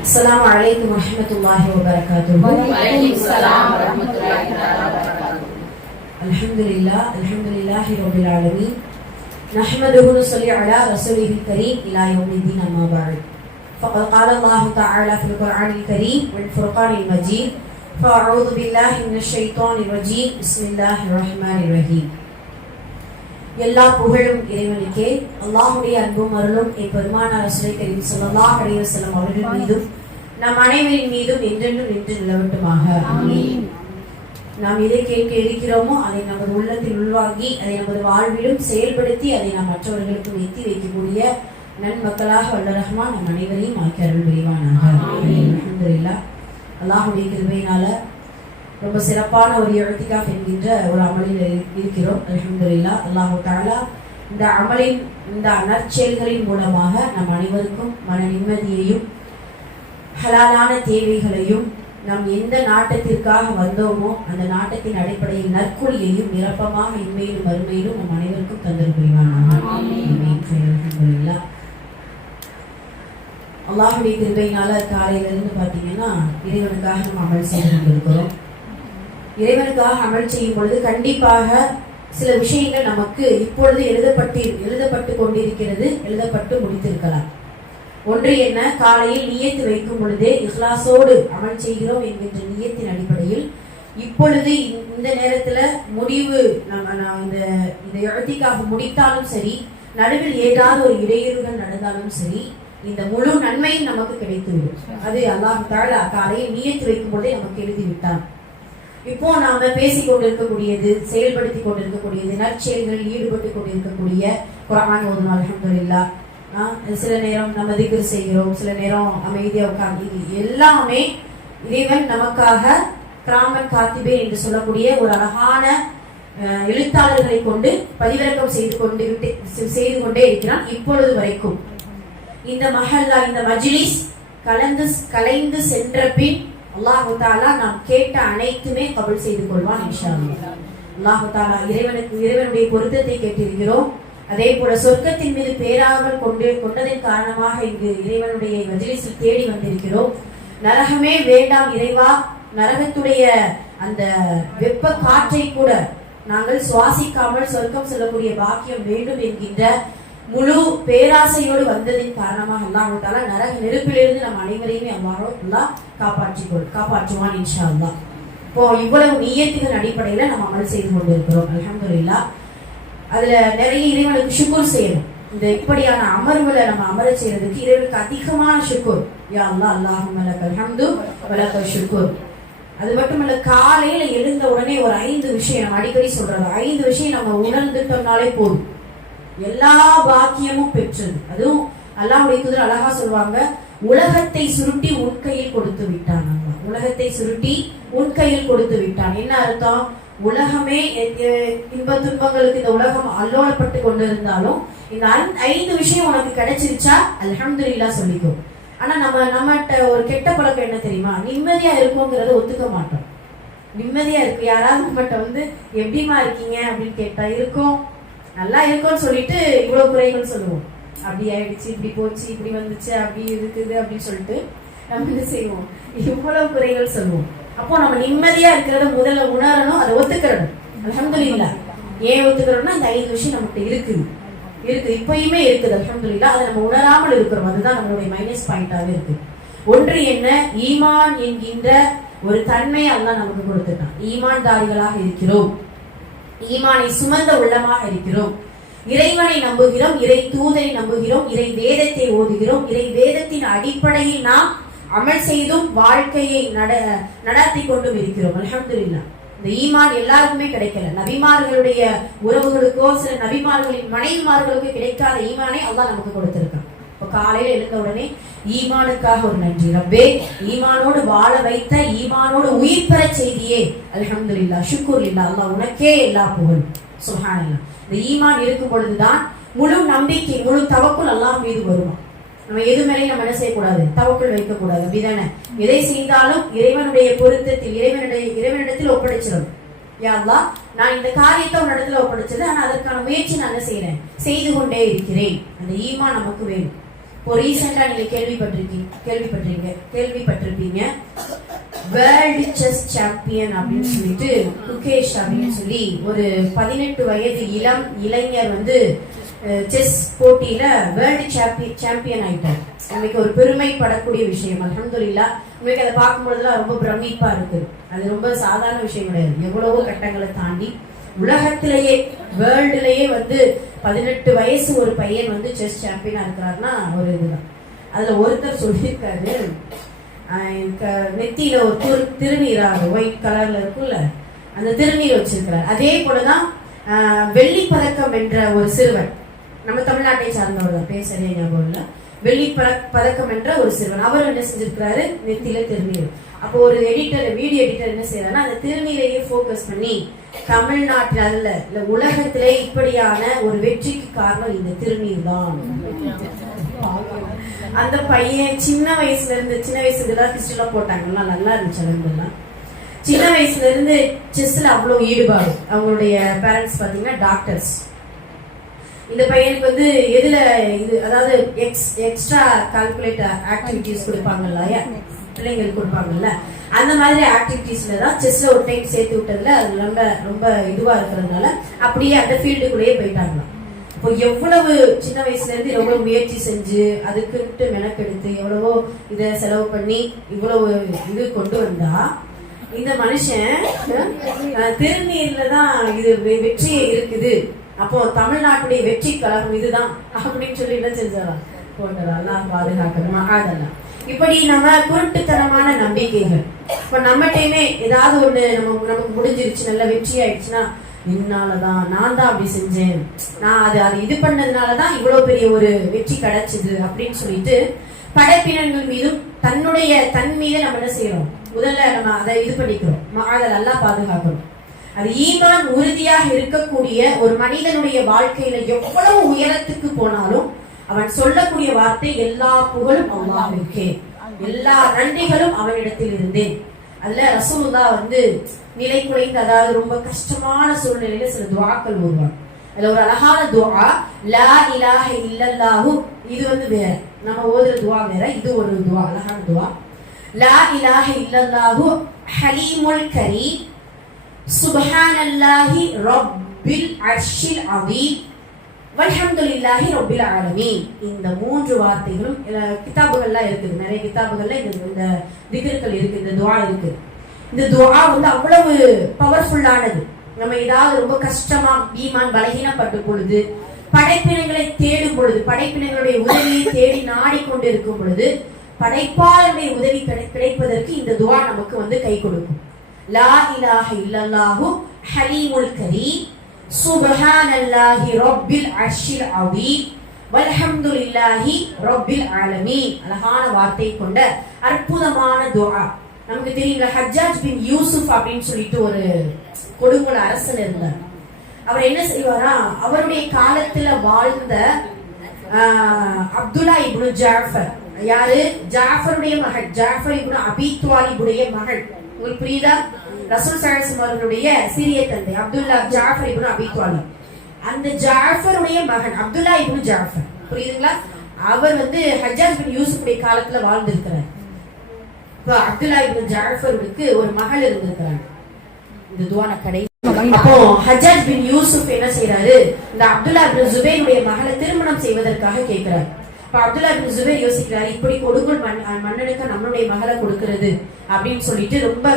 السلام عليكم ورحمة الله وبركاته. وعليكم السلام ورحمة الله وبركاته. الحمد لله رب العالمين. نحمده ونصلي على رسوله الكريم إلى يوم الدين أما بعد. فقد قال الله تعالى في القرآن الكريم والفرقان المجيد: فأعوذ بالله من الشيطان الرجيم بسم الله الرحمن الرحيم. எல்லா புகழும் இறைவனுக்கே. அல்லாஹ்வுடைய அன்பும் அருளும் பெருமானார் ரசூலை கரீம் ஸல்லல்லாஹு அலைஹி வஸல்லம் அவர்கள் மீதும் நம் அனைவரின் மீதும் என்றென்றும் நின்று நிலவட்டுமாக. ஆமீன். நாம் எதை கேட்க இருக்கிறோமோ அதை நமது உள்ளத்தில் உள்வாங்கி அதை நமது வாழ்விலும் செயல்படுத்தி அதை நாம் மற்றவர்களுக்கு எத்தி வைக்கக்கூடிய நன்மக்களாக வல்ல ரஹ்மான் நம் அனைவரையும் ஆக்கி அருள் புரிவானாக. அல்ஹம்துலில்லாஹ். அல்லாஹ்வுடைய கிருபையினால ரொம்ப சிறப்பான ஒரு இஅ்திகாஃப் என்கின்ற ஒரு அமலில் இருக்கிறோம். அல்ஹம்துலில்லாஹ். அல்லாஹ் தஆலா இந்த அமலின் இந்த நற்செயல்களின் மூலமாக நம் அனைவருக்கும் மன நிம்மதியையும் ஹலாலான தேவைகளையும் நாம் எந்த நாட்டத்திற்காக வந்தோமோ அந்த நாட்டத்தின் அடிப்படையில் நற்கூலியையும் நிரப்பமாக இன்மையிலும் மறுமையிலும் நம் அனைவருக்கும் தந்தல் புரிவானாக. அல்ஹம்துலில்லாஹ். அல்லாஹ்வுடைய கிருபையினால காலையிலிருந்து பார்த்தீங்கன்னா இறைவனுக்காக நம்ம அமல் செய்து கொண்டிருக்கிறோம். இறைவனுக்காக அமல் செய்யும் பொழுது கண்டிப்பாக சில விஷயங்கள் நமக்கு இப்பொழுது எழுதப்பட்டு கொண்டிருக்கிறது, எழுதப்பட்டு முடித்திருக்கலாம். ஒன்று என்ன, காலையில் நியத்து வைக்கும் பொழுதே இஹ்லாஸோடு அமல் செய்கிறோம் என்கின்ற நியத்தின் அடிப்படையில் இப்பொழுது இந்த நேரத்துல முடிவு இந்த இஅ்திகாஃப முடித்தாலும் சரி, நடுவில் ஏதாவது ஒரு இடையூறுகள் நடந்தாலும் சரி, இந்த முழு நன்மையும் நமக்கு கிடைத்துவிடும். அது அல்லாஹ் தஆலா காலையில் நியத்து வைக்கும் பொழுதே நமக்கு எழுதி விட்டான். இப்போ நாம பேசிக் கொண்டிருக்கக்கூடியது, செயல்படுத்திக் கொண்டிருக்கக்கூடியது, நற்செயல்களில் ஈடுபட்டு கொண்டிருக்கக்கூடிய குர்ஆன் ஓதும் அல்ஹம்துலில்லாஹ். சில நேரம் நம்ம திக்ர் செய்கிறோம், சில நேரம் அமைதியா உட்கார்ந்து, எல்லாமே இறைவன் நமக்காக கிராமன் காத்திபே என்று சொல்லக்கூடிய ஒரு அழகான எழுத்தாளர்களை கொண்டு பதிவிறக்கம் செய்து கொண்டே இருக்கிறான் இப்பொழுது வரைக்கும். இந்த மஹல்லா, இந்த மஜ்லிஸ் கலைந்து சென்ற பின் அல்லாஹ் தஆலா நாம் கேட்ட அனைத்துமே கபூல் செய்து கொள்வான் இன்ஷா அல்லாஹ். அல்லாஹ் தஆலா இறைவனுடைய பொருத்தத்தை கேட்டிருக்கிறோம். அதே போல சொர்க்கத்தின் மீது பேராமல் கொண்டதன் காரணமாக இங்கு இறைவனுடைய மஜ்லிஸில் தேடி வந்திருக்கிறோம். நரகமே வேண்டாம் இறைவா, நரகத்துடைய அந்த வெப்ப காற்றை கூட நாங்கள் சுவாசிக்காமல் சொர்க்கம் செல்லக்கூடிய பாக்கியம் வேண்டும் என்கின்ற முழு பேராசையோடு வந்ததின் காரணமாக அல்லாஹ் தஆலா நரக நெருப்பிலிருந்து நம் அனைவரையுமே அல்லாஹ் காப்பாற்றுவான் இன்ஷா அல்லாஹ். இப்போ இவ்வளவு நியத்துகளின் அடிப்படையில நம்ம அமல் செய்து கொண்டிருக்கிறோம் அல்ஹம்துலில்லாஹ். அதுல நிறைய இறைவனுக்கு ஷுக்ர் செய்யணும். இந்த இப்படியான அமர்வுல நம்ம அமர செய்யறதுக்கு இறைவனுக்கு அதிகமான ஷுக்ர். யா அல்லாஹ், அல்லாஹும்ம லக்கல் ஹம்து வ லக்கல் ஷுக்ர். அது மட்டுமல்ல, காலையில எழுந்த உடனே ஒரு 5 விஷயம் நம்ம அடிக்கடி சொல்றது, 5 விஷயம் நம்ம உணர்ந்துட்டோம்னாலே போதும், எல்லா பாக்கியமும் பெற்றது. அதுவும் அல்லாஹ்வுடைய தூதர் அழகா சொல்வாங்க, உலகத்தை சுருட்டி உன் கையில் கொடுத்து விட்டான். உலகத்தை சுருட்டி உன் கையில் கொடுத்து விட்டான். என்ன அர்த்தம்? உலகமே இன்ப துன்பங்களுக்கு இந்த உலகம் அல்லோலப்பட்டு கொண்டு இருந்தாலும் இந்த 5 விஷயம் உனக்கு கிடைச்சிருச்சா அல்ஹம்துலில்லாஹ் சொல்லிக்கோ. ஆனா நம்மகிட்ட ஒரு கெட்ட பழக்கம் என்ன தெரியுமா? நிம்மதியா இருக்குங்கிறத ஒத்துக்க மாட்டோம். நிம்மதியா இருக்கு, யாராவது நம்மகிட்ட எப்படிமா இருக்கீங்க அப்படின்னு கேட்டா இருக்கும், நல்லா இருக்கும்னு சொல்லிட்டு இவ்வளவு குறைகள் சொல்லுவோம். அப்படி ஆயிடுச்சு, இப்படி போச்சு, இப்படி வந்துச்சு, அப்படி இருக்குது அப்படின்னு சொல்லிட்டு நம்ம என்ன செய்வோம், இவ்வளவு குறைகள் சொல்லுவோம். அப்போ நம்ம நிம்மதியா இருக்கிறத முதல்ல உணரணும், அதை ஒத்துக்கிறணும். அல்ஹம்துலில்லாஹ். ஏன் ஒத்துக்கிறோம்னா இந்த 5 விஷயம் நமக்கு இருக்குது, இப்பயுமே இருக்குது அல்ஹம்துலில்லாஹ். அதை நம்ம உணராமல் இருக்கிறோம், அதுதான் நம்மளுடைய மைனஸ் பாயிண்டாவே இருக்கு. ஒன்று என்ன, ஈமான் என்கின்ற ஒரு தன்மையை அல்லாஹ் நமக்கு கொடுத்துட்டான். ஈமான்தாரிகளாக இருக்கிறோம், ஈமானை சுமந்த உள்ளமாக இருக்கிறோம், இறைவனை நம்புகிறோம், இறை தூதரை நம்புகிறோம், இறை வேதத்தை ஓதுகிறோம், இறை வேதத்தின் அடிப்படையில் நாம் அமல் செய்தும் வாழ்க்கையை நடத்தி கொண்டும் இருக்கிறோம் அல்ஹம்துலில்லாஹ். இந்த ஈமான் எல்லாருக்குமே கிடைக்கல. நபிமார்களுடைய உறவுகளுக்கோ சில நபிமார்களின் மனைவிமார்களுக்கு கிடைக்காத ஈமானை அல்லாஹ் நமக்கு கொடுத்திருக்கான். இப்ப காலையில எழுந்த உடனே ஈமானுக்காக ஒரு நன்றி ரப்பே, ஈமானோடு வாழ வைத்த, ஈமானோடு உயிர் பெற செய்தியே அல்ஹம்துலில்லாஹ், ஷுக்ர் லில்லாஹ், அல்லாஹ் உனக்கே எல்லா புகழும் சுப்ஹானல்லாஹ். இந்த ஈமான் இருக்கும் பொழுதுதான் முழு நம்பிக்கை, முழு தவக்குல் அல்லாஹ் மீது வருமா. நம்ம எது மேலேயும் நம்ம என்ன செய்யக்கூடாது, தவக்குள் வைக்க கூடாது. அப்படிதானே? எதை செய்தாலும் இறைவனுடைய பொருத்தத்தில் இறைவனிடத்தில் ஒப்படைச்சிடணும். யா அல்லாஹ், நான் இந்த காரியத்தை உன்னிடத்துல ஒப்படைச்சது, ஆனா அதற்கான முயற்சி நான் என்ன செய்யறேன், செய்து கொண்டே இருக்கிறேன். அந்த ஈமான் நமக்கு வேணும். இப்போ இப்போ ரீசெண்டா நீங்க கேள்விப்பட்டிருப்பீங்க வேர்ல்டு செஸ் சாம்பியன் அப்படின்னு சொல்லிட்டு முகேஷ் அப்படின்னு சொல்லி ஒரு 18 வயது இளைஞர் வந்து செஸ் போட்டியில வேர்ல்டு சாம்பியன் ஆயிட்டார். உங்களுக்கு ஒரு பெருமைப்படக்கூடிய விஷயம். அல்ஹம்துலில்லாஹ். உங்களுக்கு அதை பார்க்கும்போதுலாம் ரொம்ப பிரமிப்பா இருக்கு. அது ரொம்ப சாதாரண விஷயம் கிடையாது. எவ்வளவோ கட்டங்களை தாண்டி உலகத்திலேயே வேர்ல்டுலயே வந்து 18 வயசு ஒரு பையன் வந்து செஸ் சாம்பியனா இருக்கிறாருன்னா ஒரு இதுதான். அதுல ஒருத்தர் சொல்லியிருக்காரு, நெத்தியில ஒரு திருநீரா ஒயிட் கலர்ல இருக்கும்ல, அந்த திருநீர் வச்சிருக்கிறார். அதே போலதான் வெள்ளி பதக்கம் வென்ற ஒரு சிறுவன், நம்ம தமிழ்நாட்டை சார்ந்தவர் தான், பேர் சரியா ஞாபகம் இல்ல, வெள்ளி பதக்கம் என்ற ஒரு சிறுவன், அவர் என்ன செஞ்சிருக்கிறாரு, நெத்தியில திருநீர். அப்போ ஒரு வீடியோ எடிட்டர் என்ன செய்யறாருன்னா அந்த திருநீரையே போக்கஸ் பண்ணி தமிழ்நாட்டில் அல்ல உலகத்திலே இப்படியான ஒரு வெற்றிக்கு காரணம் இந்த திருநீர் தான். அந்த பையன் சின்ன வயசுலதான் ஹிஸ்டரிலாம் போட்டாங்கன்னா நல்லா இருந்துச்சு. அதெல்லாம் சின்ன வயசுல இருந்து செஸ்ல அவ்வளவு ஈடுபாடு. அவங்களுடைய பேரண்ட்ஸ் பாத்தீங்கன்னா டாக்டர்ஸ். இந்த பையனுக்கு வந்து எதுல இது, அதாவது எக்ஸ்ட்ரா கால்குலேட்டர் ஆக்டிவிட்டிஸ் கொடுப்பாங்கல்ல, பிள்ளைங்களுக்கு கொடுப்பாங்கல்ல, அந்த மாதிரி ஆக்டிவிட்டிஸ்ல தான் செஸ்ல ஒரு டைம் சேர்த்து விட்டதுல அது ரொம்ப இதுவா இருக்கிறதுனால அப்படியே அந்த ஃபீல்டுக்குள்ளேயே போயிட்டாங்க. இப்போ எவ்வளவு சின்ன வயசுல இருந்து எவ்வளவு முயற்சி செஞ்சு அதுக்குன்ட்டு மெனக்கெடுத்து எவ்வளவோ இதை செலவு பண்ணி இவ்வளவு இது கொண்டு வந்தா இந்த மனுஷன் திருநீர்ல தான் இது வெற்றியே இருக்குது, அப்போ தமிழ்நாட்டுடைய வெற்றி கழகம் இதுதான் அப்படின்னு சொல்லி என்ன செஞ்சாராம் போட்டதெல்லாம் பாதுகாக்கணுமா. அதெல்லாம் இப்படி நம்ம குருட்டுத்தனமான நம்பிக்கைகள். இப்ப நம்ம டைமே ஏதாவது ஒண்ணு நமக்கு முடிஞ்சிருச்சு, நல்ல வெற்றி ஆயிடுச்சுன்னா என்னாலதான், நான் தான் அப்படி செஞ்சேன், நான் அது இது பண்ணதுனாலதான் இவ்வளவு பெரிய ஒரு வெற்றி கிடைச்சது அப்படின்னு சொல்லிட்டு படைப்பினங்கள் மீதும் தன் மீது நம்ம என்ன செய்யறோம், முதல்ல நம்ம அதை இது பண்ணிக்கிறோம். அதை நல்லா பாதுகாக்கணும். அது ஈமான் உறுதியாக இருக்கக்கூடிய ஒரு மனிதனுடைய வாழ்க்கையில எவ்வளவு உயரத்துக்கு போனாலும் அவன் சொல்லக்கூடிய வார்த்தை எல்லா புகழும் அல்லாஹ்வுக்கே, எல்லா நன்றிகளும் அவனிடத்தில் இருந்தேன். அதுல ரசூலுல்லாஹ் வந்து நிலை குலைந்து, அதாவது ரொம்ப கஷ்டமான சூழ்நிலையில சில துஆக்கள் ஓதுவாங்க. அதுல ஒரு அழகான துஆ லா இலாஹ இல்லல்லாஹு, இது வந்து வேற, நம்ம ஓதுற துஆ வேற, இது ஒரு துஆ, அழகான துஆ. லா இலாஹ இல்லல்லாஹு ஹலீமுல் கரீம் சுப்ஹானல்லாஹி ரப்பில் அர்ஷில் அதீம் வல்ஹம்துலில்லாஹி ரப்பில் ஆலமீன். இந்த 3 வார்த்தைகளும் கிதாபுகள்லாம் இருக்குது, நிறைய கிதாபுகள்ல இந்த திக்ர்கள் இருக்கு, இந்த துஆ இருக்கு. இந்த துஆ வந்து அவ்வளவு பவர்ஃபுல்லானது. நம்ம ஏதாவது ரொம்ப கஷ்டமா ஈமான் பலகீனப்பட்ட பொழுது, படைப்பினங்களை தேடும் பொழுது, படைப்பினங்களுடைய உதவியை தேடி நாடிக்கொண்டு இருக்கும் பொழுது படைப்பாளருடைய உதவி கிடைப்பதற்கு இந்த துஆ நமக்கு வந்து கை கொடுக்கும். லா இலாஹ இல்லல்லாஹு ஹலீமுல் கரீம் சுப்ஹானல்லாஹி ரப்பில் அர்ஷில் அதீம் வல்ஹம்துலில்லாஹி ரப்பில் ஆலமீன். அழகான வார்த்தை கொண்ட அற்புதமான துஆ. நமக்கு தெரியுங்க, ஹஜ்ஜாஜ் பின் யூசுப் அப்படின்னு சொல்லிட்டு ஒரு கொடுங்கோல அரசன் இருந்தார். அவர் என்ன செய்வாரா, அவருடைய காலத்துல வாழ்ந்த அப்துல்லா இப்னு ஜாஃபர், யாரு, ஜாஃபருடைய மகள், ஜாஃபர் இப்னு அபீ துவாலிபுடைய மகள். உங்களுக்கு புரியுதா? ரசூல் ஸல்லல்லாஹு அலைஹி அவர்களுடைய சிறிய தந்தை அப்துல்லா ஜாஃபர் இப்னு அபீ துவாலிப், அந்த ஜாஃபருடைய மகன் அப்துல்லா இப்னு ஜாஃபர், புரியுதுங்களா? அவர் வந்து ஹஜ்ஜாஜ் பின் யூசுஃபுடைய காலத்துல வாழ்ந்திருக்கிறார். இப்போ அப்துல்லா இப்னு ஜாஃபருக்கு ஒரு மகள் இருந்திருக்கிறாங்க. இந்த துஆன கடை. அப்போ ஹஜ்ஜாஜ் பின் யூசுப் என்ன செய்யறாரு, இந்த அப்துல்லா இப்னு ஜுபைருடைய மகளை திருமணம் செய்வதற்காக கேட்கிறார். இப்ப அப்துல்லா இப்னு ஜுபைர் யோசிக்கிறாரு, இப்படி கொடுக்குள் மன்னனுக்கு நம்மளுடைய மகளை கொடுக்கிறது அப்படின்னு சொல்லிட்டு ரொம்ப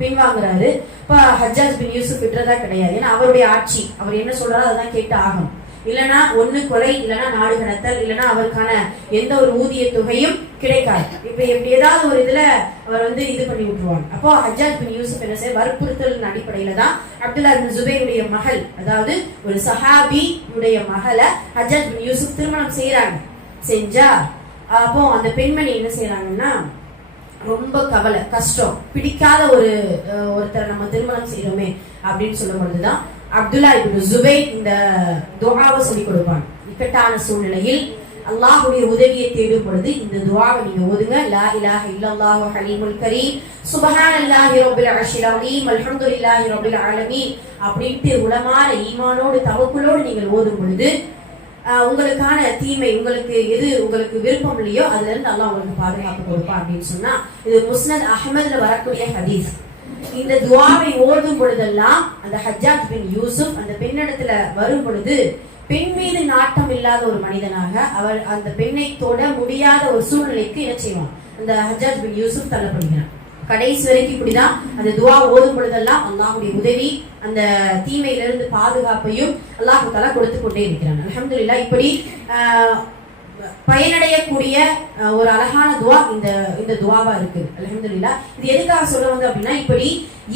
பின்வாங்குறாரு. இப்ப ஹஜ்ஜாஜ் பின் யூசுப் விட்டுறதா கிடையாது, ஏன்னா அவருடைய ஆட்சி, அவர் என்ன சொல்றாரோ அதான் கேட்டு ஆகும். இல்லனா ஒண்ணு கொலை, இல்லனா நாடு கடத்தல், இல்லனா அவருக்கான எந்த ஒரு ஊதிய தொகையும் கிடைக்காது. இப்ப எப்படி ஏதாவது ஒரு இதுல அவர் வந்து இது பண்ணி விட்டுருவாங்க. அப்போ ஹஜ்ஜாஜ் பின் யூசுப் என்ன செய்ய, வற்புறுத்தலின் அடிப்படையில தான் அப்துல்லா பின் ஜுபைருடைய மகள், அதாவது ஒரு சஹாபி உடைய மகளை ஹஜ்ஜாஜ் பின் யூசுப் திருமணம் செய்யறாங்க. செஞ்சா அப்போ அந்த பெண்மணி என்ன செய்யறாங்கன்னா, ரொம்ப கவலை, கஷ்டம், பிடிக்காத ஒருத்தரை நம்ம திருமணம் செய்யறோமே அப்படின்னு சொல்லும் பொழுதுதான் அப்துல்லா இப்னு ஜுபைர் இந்த துஆவை சொல்லி கொடுப்பாங்க. இக்கட்டான சூழ்நிலையில் அல்லாஹ்வுடைய உதவியை தேடும் பொழுது இந்த துஆவை நீங்க ஓதுங்க. லா இலாஹ இல்லல்லாஹு ஹலீமுல் கரீம் சுப்ஹானல்லாஹி ரப்பில் அர்ஷில் அதீம் வல்ஹம்துலில்லாஹி ரப்பில் ஆலமீன் அப்படின்ட்டு உலமாற ஈமானோடு தவக்குலோடு நீங்கள் ஓதும் பொழுது உங்களுக்கான தீமை, உங்களுக்கு எது உங்களுக்கு விருப்பம் இல்லையோ அதுல இருந்து அல்லாஹ் உங்களுக்கு பாதுகாப்பு கொடுப்பான் அப்படின்னு சொன்னா இது முஸ்னத் அஹ்மத்ல வரக்கூடிய ஹதீஸ். இந்த துஆவை ஓதும் பொழுதெல்லாம் அந்த ஹஜ்ஜாஜ் பின் யூசுப் அந்த பெண்ணிடத்துல வரும் பொழுது பெண் மீது நாட்டம் இல்லாத ஒரு மனிதனாக அவர் அந்த பெண்ணை தொட முடியாத ஒரு சூழ்நிலைக்கு என்ன செய்வான், அந்த ஹஜ்ஜாஜ் பின் யூசுப் தள்ளப்படுகிறான். கடைசி வரைக்கும் இப்படிதான் அந்த துஆ ஓதும் பொழுதெல்லாம் அல்லாஹ்வுடைய உதவி, அந்த தீமையிலிருந்து பாதுகாப்பையும் அல்லாஹ் தஆலா கொடுத்து கொண்டே இருக்கிறான். அல்ஹம்துலில்லாஹ். இப்படி பயனடையக்கூடிய ஒரு அழகான துஆ இந்த துஆவா இருக்குது. அல்ஹம்துலில்லாஹ். இது எதுக்காக சொல்ல வந்து அப்படின்னா, இப்படி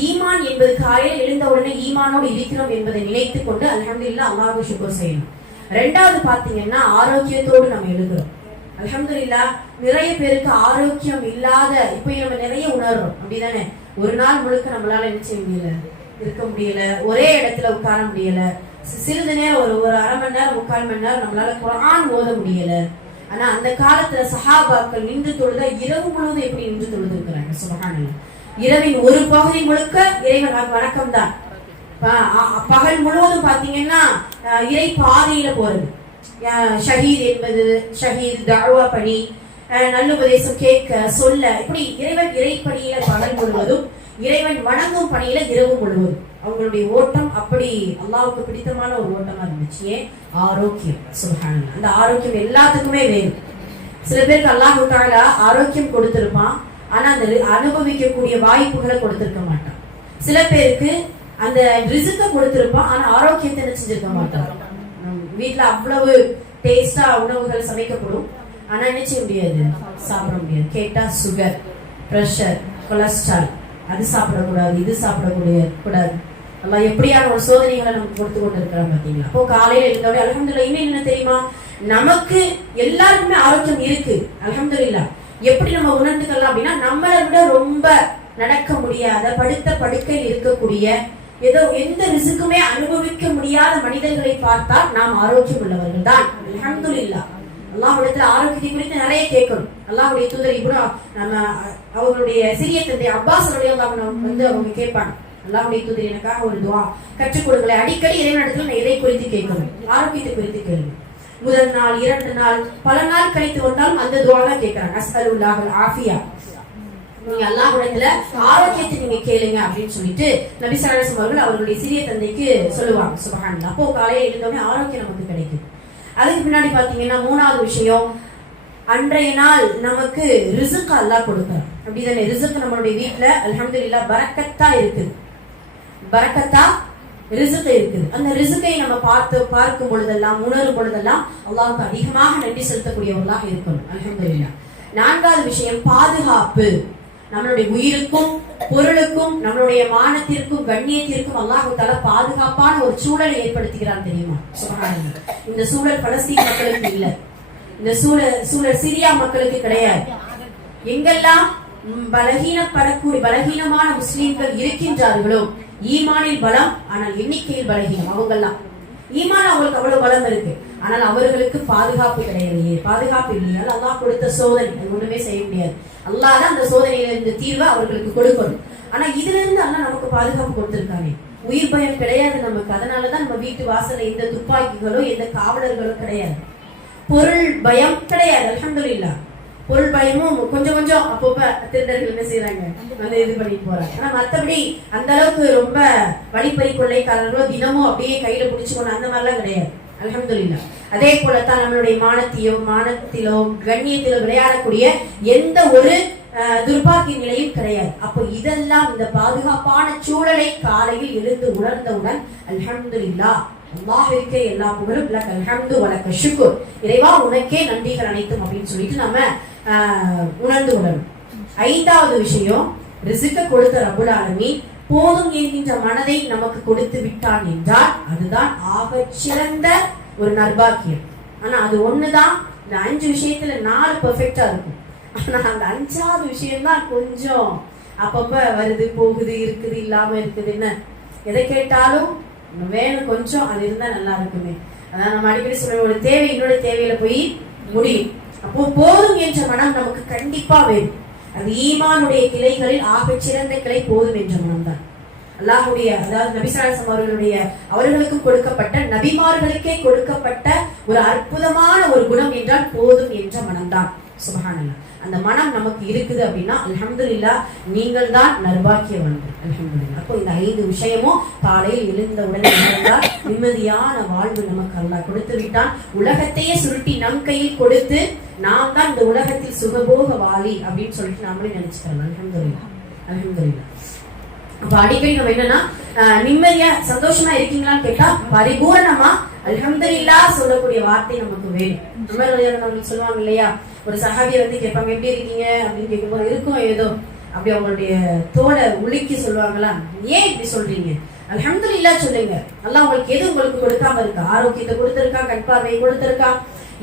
ஈமான் என்பது காலையில் எழுந்த உடனே ஈமானோடு இருக்கிறோம் என்பதை நினைத்துக் கொண்டு அல்ஹம்துலில்லாஹ் அல்லாஹ்வுக்கு ஷுக்ர் செய்யணும். ரெண்டாவது பாத்தீங்கன்னா ஆரோக்கியத்தோடு நம்ம எழுதுறோம். அல்ஹம்துலில்லாஹ். நிறைய பேருக்கு ஆரோக்கியம் இல்லாத, இப்ப நம்ம நிறைய உணர்றோம் அப்படிதானே. ஒரு நாள் முழுக்க நம்மளால என்ன செய்ய முடியல, இருக்க முடியல, ஒரே இடத்துல உட்கார முடியல, சிறிது நேரம் ஒரு அரை மணி நேரம் 3/4 மணி நேரம் நம்மளால குர்ஆன் ஓத முடியல. ஆனா அந்த காலத்துல சஹாபாக்கள் நின்று தொழுத இரவு முழுவதும் எப்படி நின்று தொழுது இருக்கிறாங்க. சுப்ஹானல்லாஹ். இரவின் ஒரு பகுதி முழுக்க இறைவன் வணக்கம் தான். பகல் முழுவதும் பாத்தீங்கன்னா இறை பாதையில போறது, ஷஹீத் என்பது ஷஹீத் தஅவா பணி, நல்லுபதேசம் கேட்க சொல்ல, இப்படி இறை பணியில பகல் முழுவதும், இறைவன் வணங்கும் பணியில இரவு முழுவதும் அவங்களுடைய ஓட்டம் அப்படி அல்லாஹ்வுக்கு பிடித்தமான ஒரு ஓட்டமா இருந்துச்சு. ஆரோக்கியம். சுப்ஹானல்லாஹ். அந்த ஆரோக்கியம் எல்லாத்துக்குமே வேணும். சில பேருக்கு அல்லாஹ் தஆலா ஆரோக்கியம் கொடுத்திருப்பான், ஆனா அந்த அனுபவிக்கக்கூடிய வாய்ப்புகளை கொடுத்திருக்க மாட்டான். சில பேருக்கு அந்த ரிஸ்க கொடுத்திருப்பான், ஆனா ஆரோக்கியத்தை என்ன செஞ்சிருக்க மாட்டான். வீட்டுல அவ்வளவு டேஸ்டா உணவுகள் சமைக்கப்படும், ஆனா என்ன செய்ய முடியாது, சாப்பிட முடியாது. கேட்டா சுகர், பிரஷர், கொலஸ்ட்ரால், அது சாப்பிடக்கூடாது, இது சாப்பிடக்கூடாது. அல்லாஹ் எப்படியான ஒரு சோதனைகளை நமக்கு கொடுத்து கொண்டு இருக்கிறான் பாத்தீங்களா. அப்போ காலையில இருந்தோட அல்ஹம்துலில்லாஹ். இன்னும் என்ன தெரியுமா, நமக்கு எல்லாருக்குமே ஆரோக்கியம் இருக்கு. அல்ஹம்துலில்லாஹ். எப்படி நம்ம உணர்ந்துக்கலாம் அப்படின்னா, நம்மளை விட ரொம்ப நடக்க முடியாத, படுத்த படுக்கையில் இருக்கக்கூடிய, ஏதோ எந்த ரிஸ்க்குமே அனுபவிக்க முடியாத மனிதர்களை பார்த்தால் நாம் ஆரோக்கியம் உள்ளவர்கள் தான். அல்ஹம்துலில்லாஹ். அல்லாஹ்விடத்துல ஆரோக்கியத்தை குறித்து நிறைய கேட்கணும். அல்லாஹ்வுடைய தூதர் இப்னு அவங்களுடைய சிறிய தந்தை அப்பாஸ் ரலியல்லாஹு அன்ஹு வந்து அவங்க கேட்பாங்க, அல்லாஹ்வுடைய தூதர் எனக்காக ஒரு துஆ கற்றுக் கொடுங்களே. அடிக்கடி இறைவனிடத்துல நான் இதை குறித்து கேட்கணும், ஆரோக்கியத்தை குறித்து கேள்வி. முதல் நாள், 2 நாள், பல நாள் கழித்து வந்தாலும் அந்த துஆ தான் கேட்கறாங்க. அஸ்அலுல்லாஹல் ஆஃபியா, நீங்க அல்லாஹ்விடத்துல ஆரோக்கியத்தை நீங்க கேளுங்க அப்படின்னு சொல்லிட்டு நபி ஸல்லல்லாஹு அலைஹி வஸல்லம் அவர்களுடைய சிறிய தந்தைக்கு சொல்லுவாங்க. சுப்ஹானல்லாஹ். அப்போ காலையில எழுந்தோடனே ஆரோக்கியம் நமக்கு கிடைக்கும். அதுக்கு பின்னாடி பாத்தீங்கன்னா 3வது விஷயம், அன்றைய நாள் நமக்கு ரிஸ்க் அல்லாஹ் கொடுக்கிறான். அப்படிதானே. ரிஸ்க் நம்மளுடைய வீட்டுல அல்ஹம்துலில்லாஹ் பரக்கத்தா இருக்குது, பரக்கத்தா ரிஸ்க் இருக்குது. அந்த ரிஸ்கை நம்ம பார்க்கும் பொழுதெல்லாம், உணரும் பொழுதெல்லாம் அல்லாஹ்வுக்கு அதிகமாக நன்றி செலுத்தக்கூடியவர்களாக இருக்கணும். அல்ஹம்துலில்லாஹ். 4வது விஷயம் பாதுகாப்பு. நம்மளுடைய உயிருக்கும் பொருளுக்கும் நம்மளுடைய மானத்திற்கும் கண்ணியத்திற்கும் அல்லாஹ் தஆலா பாதுகாப்பான ஒரு சூழலை ஏற்படுத்துகிறான் தெரியுமா. சுப்ஹானல்லாஹ். இந்த சூழல் பலஸ்தீன் மக்களுக்கு இல்ல, இந்த சூழல் சிரியா மக்களுக்கு கிடையாது. எங்கெல்லாம் பலகீனமான முஸ்லிம்கள் இருக்கின்றார்களோ, ஈமானில் பலம் ஆனால் எண்ணிக்கையில் பலகீனம், அவங்கெல்லாம் ஈமான் அவங்களுக்கு அவ்வளவு பலம் இருக்கு, ஆனால் அவர்களுக்கு பாதுகாப்பு கிடையாது. பாதுகாப்பு இல்லையா, அல்லாஹ் கொடுத்த சோதனை, அது ஒண்ணுமே செய்ய முடியாது. அல்லாஹ் தான் அந்த சோதனையில இருந்து தீர்வை அவர்களுக்கு கொடுக்கணும். ஆனா இதுல இருந்து அல்லாஹ் நமக்கு பாதுகாப்பு கொடுத்திருக்கானே, உயிர் பயம் கிடையாது நமக்கு. அதனாலதான் நம்ம வீட்டு வாசல்ல எந்த துப்பாக்கிகளோ எந்த காவலர்களோ கிடையாது. பொருள் பயம் கிடையாது. அல்ஹம்துலில்லாஹ். பொருள் பயமும் கொஞ்சம் கொஞ்சம் அப்பப்ப திருடர்கள் என்ன செய்யறாங்க, வந்து இது பண்ணிட்டு போறாங்க. ஆனா மத்தபடி அந்த அளவுக்கு ரொம்ப வழிப்பறி கொள்ளைக்காரர்களோ தினமும் அப்படியே கையில பிடிச்சுக்கணும் அந்த மாதிரிலாம் கிடையாது. அல்ஹம்துலில்லாஹ். அதே போலத்தான் நம்மளுடைய மானத்திலோ கண்ணியத்திலோ விளையாடக்கூடிய எந்த ஒரு துர்பாக்கிய நிலையும் கிடையாது. அப்போ இதெல்லாம், இந்த பாதுகாப்பான சூழலை காலையில் எழுந்து உணர்ந்தவுடன் அல்ஹம்துலில்லாஹ், அல்லாஹ்விற்கே எல்லா புகழும், லக் அல்ஹம்து வலக ஷுக்ர், இறைவா உனக்கே நன்றிகள் அனைத்தும் அப்படின்னு சொல்லிட்டு நம்ம உணர்ந்து உணரணும். 5வது விஷயம், ரிஸ்க கொடுத்த ரப்புல் ஆலமீன் போதும் என்கின்ற மனதை நமக்கு கொடுத்து விட்டான் என்றால் அதுதான் ஆகச் சிறந்த ஒரு நற்பாக்கியம். ஆனா அது ஒண்ணுதான், இந்த 5 விஷயத்துல 4 பெர்ஃபெக்டா இருக்கும். ஆனா அந்த 5வது விஷயம் தான் கொஞ்சம் அப்பப்ப வருது போகுது, இருக்குது இல்லாம இருக்குது. என்ன எதை கேட்டாலும் வேணும், கொஞ்சம் அது இருந்தா நல்லா இருக்குமே. அதான் நம்ம அடிக்கடி சொல்ற, ஒரு தேவை இன்னொரு தேவையில போய் முடியும். அப்போ போதும் என்ற மனம் நமக்கு கண்டிப்பா வேணும். அது ஈமானுடைய கிளைகளில் ஆகச் சிறந்த கிளை போதும் என்ற மனம் தான். அல்லாஹ்வுடைய அதாவது நபி ஸல்லல்லாஹு அலைஹி அவர்களுக்கும் கொடுக்கப்பட்ட நபிமார்களுக்கே கொடுக்கப்பட்ட ஒரு அற்புதமான ஒரு குணம் என்றால் போதும் என்ற மனம்தான். சுப்ஹானல்லாஹ். அந்த மனம் நமக்கு இருக்குது அப்படின்னா அல்ஹம்துலில்லாஹ் நீங்கள் தான் நர்பாக்கியவான்கள். அல்ஹம்துலில்லாஹ். அப்போ இந்த 5 விஷயமும் காலையில் எழுந்த உடனே இருந்தால் நிம்மதியான வாழ்வு நமக்கு அல்லாஹ் கொடுத்து விட்டான். உலகத்தையே சுருட்டி நம் கையில் கொடுத்து நாம் தான் இந்த உலகத்தில் சுகபோக வாழி அப்படின்னு சொல்லிட்டு நாமளே நினைச்சுக்கலாம். அல்ஹம்துலில்லாஹ். அல்ஹம்துலில்லாஹ். அப்ப அடிக்கடி நம்ம என்னன்னா நிம்மதியா சந்தோஷமா இருக்கீங்களான்னு கேட்டா பரிபூர்ணமா அல்ஹம்துலில்லாஹ் சொல்லக்கூடிய வார்த்தை நமக்கு வேணும். நம்மளுக்கு சொல்லுவாங்க இல்லையா, ஒரு சஹாபியை வந்து கேட்பாங்க எப்படி இருக்கீங்க அப்படின்னு கேட்கும்போது இருக்கும் ஏதோ அப்படி அவங்களுடைய தோலை உலுக்கி சொல்லுவாங்களா, ஏன் இப்படி சொல்றீங்க, அல்ஹம்துலில்லாஹ் சொல்லுங்க, அல்லாஹ் உங்களுக்கு எது உங்களுக்கு கொடுக்காம இருக்கா, ஆரோக்கியத்தை கொடுத்திருக்கா, கண் பார்வையை கொடுத்திருக்கா.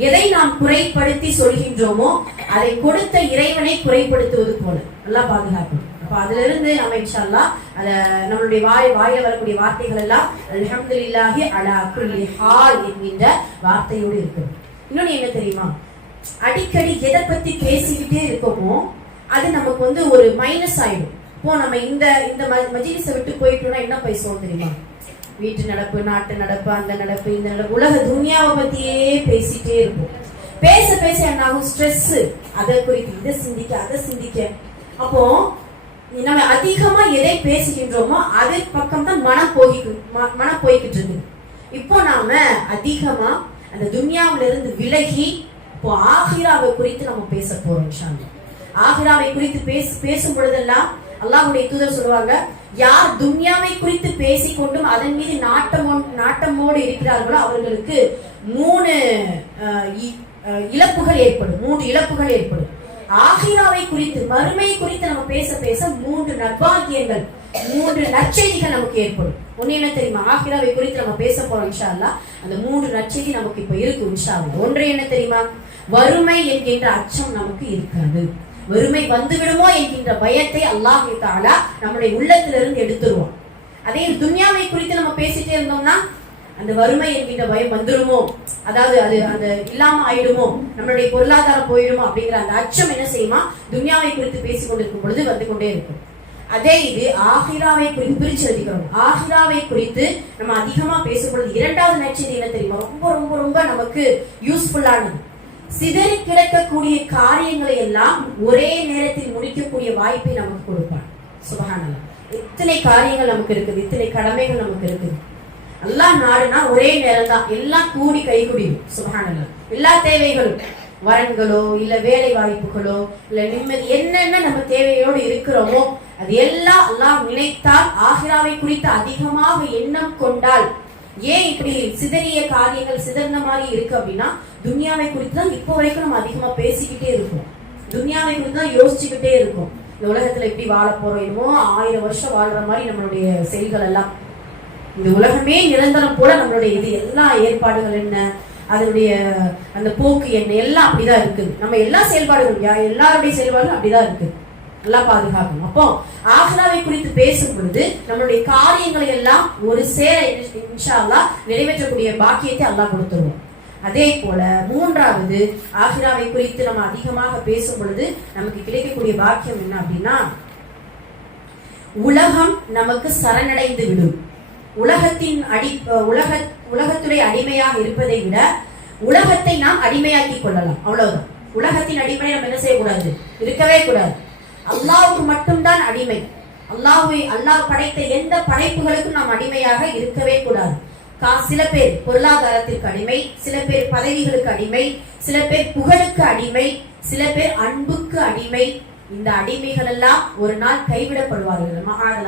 எதை நாம் குறைப்படுத்தி சொல்கின்றோமோ அதை கொடுத்த இறைவனை குறைப்படுத்துவது போல அல்லாஹ் பாதுகாக்கணும். அப்ப அதுல இருந்து நம்ம இன்ஷா அல்லாஹ் அத நம்மளுடைய வாயில வரக்கூடிய வார்த்தைகள் எல்லாம் அல்ஹம்துலில்லாஹி அலா குல்லி ஹால் என்கின்ற வார்த்தையோடு இருக்கும். இன்னொன்னு என்ன தெரியுமா, அடிக்கடி எதை பத்தி பேசிக்கிட்டே இருக்கோமோ அது நமக்கு வந்து ஒரு மைனஸ் ஆயிடும். இப்போ நம்ம இந்த மஜ்லிஸை விட்டு போயிட்டோம்னா என்ன பேசுவோம் தெரியுமா, வீட்டு நடப்பு, நாட்டு நடப்பு, அந்த நடப்பு, இந்த நடப்பு, உலக துனியாவை பத்தியே பேசிட்டே இருப்போம். பேச பேச என்ன ஆகும், ஸ்ட்ரெஸ், அதை குறித்து இதை சிந்திக்க அதை சிந்திக்க. அப்போ நம்ம அதிகமா எதை பேசுகின்றோமோ அது பக்கம் தான் மனம் போய்கிட்டு இருக்கு. இப்போ நாம அதிகமா அந்த துன்யாவில இருந்து விலகி இப்போ ஆகிராவை குறித்து நம்ம பேச போறோம். இன்ஷா அல்லாஹ். ஆகிராவை குறித்து பேசும் பொழுதெல்லாம் அல்லாஹ்வுடைய தூதர் சொல்லுவாங்க, யார் துன்யாவை குறித்து பேசிக்கொண்டும் அதன் மீது நாட்டமோடு இருக்கிறார்களோ அவர்களுக்கு 3 இழப்புகள் ஏற்படும். 3 இழப்புகள் ஏற்படும். ஆகிராவை குறித்து, மறுமை குறித்து நம்ம பேச பேச 3 நற்பாக்கியங்கள், 3 நற்செய்திகள் நமக்கு ஏற்படும். ஒண்ணு என்ன தெரியுமா, ஆகிராவை குறித்து நம்ம பேச போறோம் இன்ஷா அல்லாஹ். அந்த 3 நற்செய்தி நமக்கு இப்ப இருக்கு இன்ஷா அல்லாஹ். ஒன்று என்ன தெரியுமா, வறுமை என்கின்ற அச்சம் நமக்கு இருக்காது. வறுமை வந்து விடுமோ என்கின்ற பயத்தை அல்லாஹ் தஆலா நம்முடைய உள்ளத்திலிருந்து எடுத்துருவோம். அதே துன்யாவை குறித்து நம்ம பேசிட்டே இருந்தோம்னா அந்த வறுமை என்கின்ற பயம் வந்துருமோ, அதாவது அது அந்த இல்லாம ஆயிடுமோ, நம்மளுடைய பொருளாதாரம் போயிடுமோ அப்படிங்கிற அந்த அச்சம் என்ன செய்யுமா, துன்யாவை குறித்து பேசிக் கொண்டிருக்கும் பொழுது வந்து கொண்டே இருக்கும். அதே இது ஆகிராவை குறித்து பிரிச்சு எழுதிக்கிறோம். ஆகிராவை குறித்து நம்ம அதிகமா பேசும் பொழுது 2வது நற்செய்தி என்ன தெரியுமா, ரொம்ப ரொம்ப ரொம்ப நமக்கு யூஸ்ஃபுல்லானது. சிதறி கிடக்கக்கூடிய காரியங்களை எல்லாம் ஒரே நேரத்தில் முடிக்கக்கூடிய வாய்ப்பை நமக்கு கொடுப்பான். சுப்ஹானல்லாஹ். இத்தனை காரியங்கள் நமக்கு இருக்குது, இத்தனை கடமைகள் நமக்கு இருக்குது. அல்லாஹ் நாடுனா ஒரே நேரம் தான் எல்லாம் கூடி கைகுடியும். சுப்ஹானல்லாஹ். எல்லா தேவைகளும், வரன்களோ இல்ல வேலை வாய்ப்புகளோ இல்ல நிம்மதி, என்னென்ன நம்ம தேவையோடு இருக்கிறோமோ அது எல்லாம் அல்லாஹ் நினைத்தால், ஆகிராவை குறித்து அதிகமாக எண்ணம் கொண்டால். ஏன் இப்படி சிதறிய காரியங்கள் சிதறின மாதிரி இருக்கு அப்படின்னா, துன்யாவை குறித்து தான் இப்போ வரைக்கும் நம்ம அதிகமா பேசிக்கிட்டே இருக்கோம். துன்யாவை குறித்து தான் யோசிச்சுக்கிட்டே இருக்கோம். இந்த உலகத்துல எப்படி வாழ போறோம், என்னமோ 1000 வருஷம் வாழ்ற மாதிரி நம்மளுடைய செயல்கள் எல்லாம். இந்த உலகமே நிரந்தரம் போல நம்மளுடைய இது எல்லா ஏற்பாடுகள் என்ன, அதனுடைய அந்த போக்கு என்ன, எல்லாம் அப்படிதான் இருக்குது. நம்ம எல்லா செயல்பாடுகளும் எல்லாருடைய செயல்பாடுகளும் அப்படிதான் இருக்கு. நல்லா பாதுகாக்கணும். அப்போ ஆகிராவை குறித்து பேசும் பொழுது நம்மளுடைய காரியங்களை எல்லாம் ஒரு சேர இன்ஷா அல்லாஹ் நிறைவேற்றக்கூடிய பாக்கியத்தை அல்லாஹ் கொடுத்துருவோம். அதே போல 3வது ஆகிராவை குறித்து நம்ம அதிகமாக பேசும் பொழுது நமக்கு கிடைக்கக்கூடிய பாக்கியம் என்ன அப்படின்னா, உலகம் நமக்கு சரணடைந்து விடும். உலகத்துடைய அடிமையாக இருப்பதை விட உலகத்தை நாம் அடிமையாக்கி கொள்ளலாம். அவ்வளவுதான். உலகத்தின் அடிமை நம்ம என்ன செய்யக்கூடாது, இருக்கவே கூடாது. அல்லாஹ்வுக்கு மட்டும்தான் அடிமை. அல்லாஹ் படைத்த எந்த படைப்புகளுக்கும் நாம் அடிமையாக இருக்கவே கூடாது. சில பேர் பொருளாதாரத்திற்கு அடிமை, சில பேர் பதவிகளுக்கு அடிமை, சில பேர் புகழுக்கு அடிமை, சில பேர் அன்புக்கு அடிமை. இந்த அடிமைகள் எல்லாம் ஒரு நாள் கைவிடப்படுவார்கள்.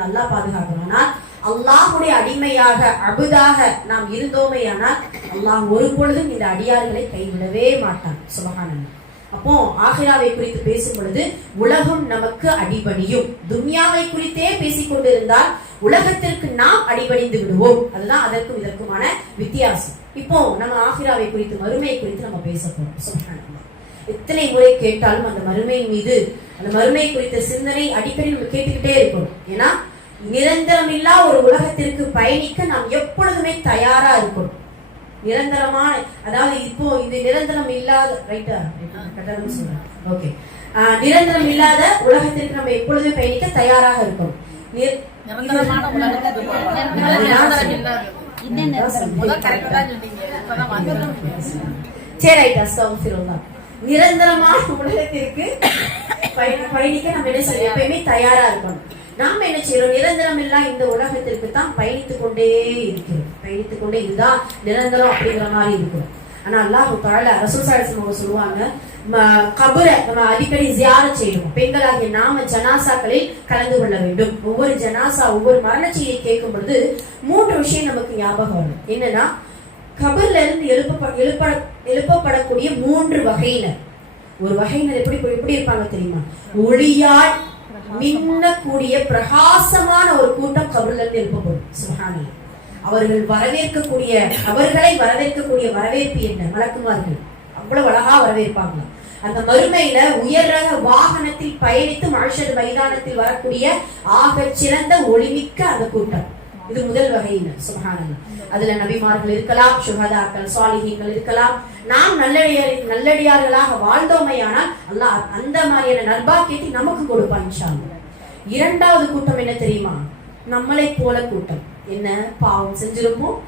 அல்லாஹ் பாதுகாக்கணும். ஆனால் அல்லாஹ்வுடைய அடிமையாக அபுதாக நாம் இருந்தோமேயானால் அல்லாஹ் ஒரு பொழுதும் இந்த அடியார்களை கைவிடவே மாட்டான். சுப்ஹானல்லாஹ். அப்போ ஆகிராவை குறித்து பேசும் பொழுது உலகம் நமக்கு அடிபணியும். துன்யாவை குறித்தே பேசிக் கொண்டிருந்தால் உலகத்திற்கு நாம் அடிபணிந்து விடுவோம். அதுதான் அதற்கும் இதற்குமான வித்தியாசம். இப்போ நம்ம ஆகிராவை குறித்து, மறுமை குறித்து நம்ம பேச போறோம். சுப்ஹானல்லாஹ். எத்தனை முறை கேட்டாலும் அந்த மறுமையின் மீது, அந்த மறுமை குறித்த சிந்தனை அடிக்கடி நம்ம கேட்டுக்கிட்டே இருக்கணும். ஏன்னா நிரந்தரம் இல்லா ஒரு உலகத்திற்கு பயணிக்க நாம் எப்பொழுதுமே தயாரா இருக்கணும். நிரந்தரமான, அதாவது இப்போ இது நிரந்தரம் இல்லாத, ரைட்டா சொல்றேன், ஓகே, நிரந்தரம் இல்லாத உலகத்திற்கு நம்ம எப்பொழுதுமே பயணிக்க தயாராக இருக்கணும். நிரந்தரமான உலகத்துக்கு போவோம். நிரந்தரம் இல்லாதது. முதல் correct ஆ சொன்னீங்க. இப்பதான் வந்துடும். சரி, அஸ்தக்ஃபிருல்லாஹ். நிரந்தரமான உலகத்திற்கு பயணிக்க நம்ம என்ன செய்யணும்? எப்பயுமே தயாரா இருக்கணும். நாம என்ன செய்யறோம்? நிரந்தரம் இல்லா இந்த உலகத்திற்கு தான் பயணித்துக் கொண்டே இதுதான் நிரந்தரம் அப்படிங்கிற மாதிரி இருக்கிறோம். ஆனா அல்லாஹ் தஆலா ரசூல் ஸல்லல்லாஹு அலைஹி வஸல்லம் சொல்லுவாங்க, கபரை நம்ம அடிக்கடி ஜியாரத் செய்யணும். பெண்களாகிய நாம ஜனாசாக்களில் கலந்து கொள்ள வேண்டும். ஒவ்வொரு ஜனாசா ஒவ்வொரு மரண செய்தியை கேட்கும் பொழுது 3 விஷயம் நமக்கு ஞாபகம் வரும். என்னன்னா, கபர்ல இருந்து எழுப்பப்படக்கூடிய 3 வகையினர். ஒரு வகையினர் எப்படி இருப்பாங்க தெரியுமா? ஒளியால் மின்னக்கூடிய பிரகாசமான ஒரு கூட்டம் கபர்ல இருந்து எழுப்பப்படும். சுப்ஹானல்லாஹ். அவர்களை வரவேற்கக்கூடிய வரவேற்பு என்ன? மலக்குமார்கள் அவ்வளவு அழகா வரவேற்பாங்க. அந்த மறுமையில உயர் ரக வாகனத்தில் பயணித்து மஹ்ஷர் மைதானத்தில் வரக்கூடிய ஆக சிறந்த ஒளிமிக்க அந்த கூட்டம். இது முதல் வகையினர். சுப்ஹானல்லாஹ். அதுல நபிமார்கள் இருக்கலாம், சுஹதாக்கள், சாலிஹீன்கள் இருக்கலாம். நாம் நல்லடியார்களாக வாழ்ந்தோமையானால் அல்லாஹ் அந்த மாதிரியான நற்பாக்கியத்தை நமக்கு கொடுப்பான் இன்ஷா அல்லாஹ். இரண்டாவது கூட்டம் என்ன தெரியுமா? நம்மளை போல கூட்டம். என்ன? பாவம் செஞ்சிருப்போம்,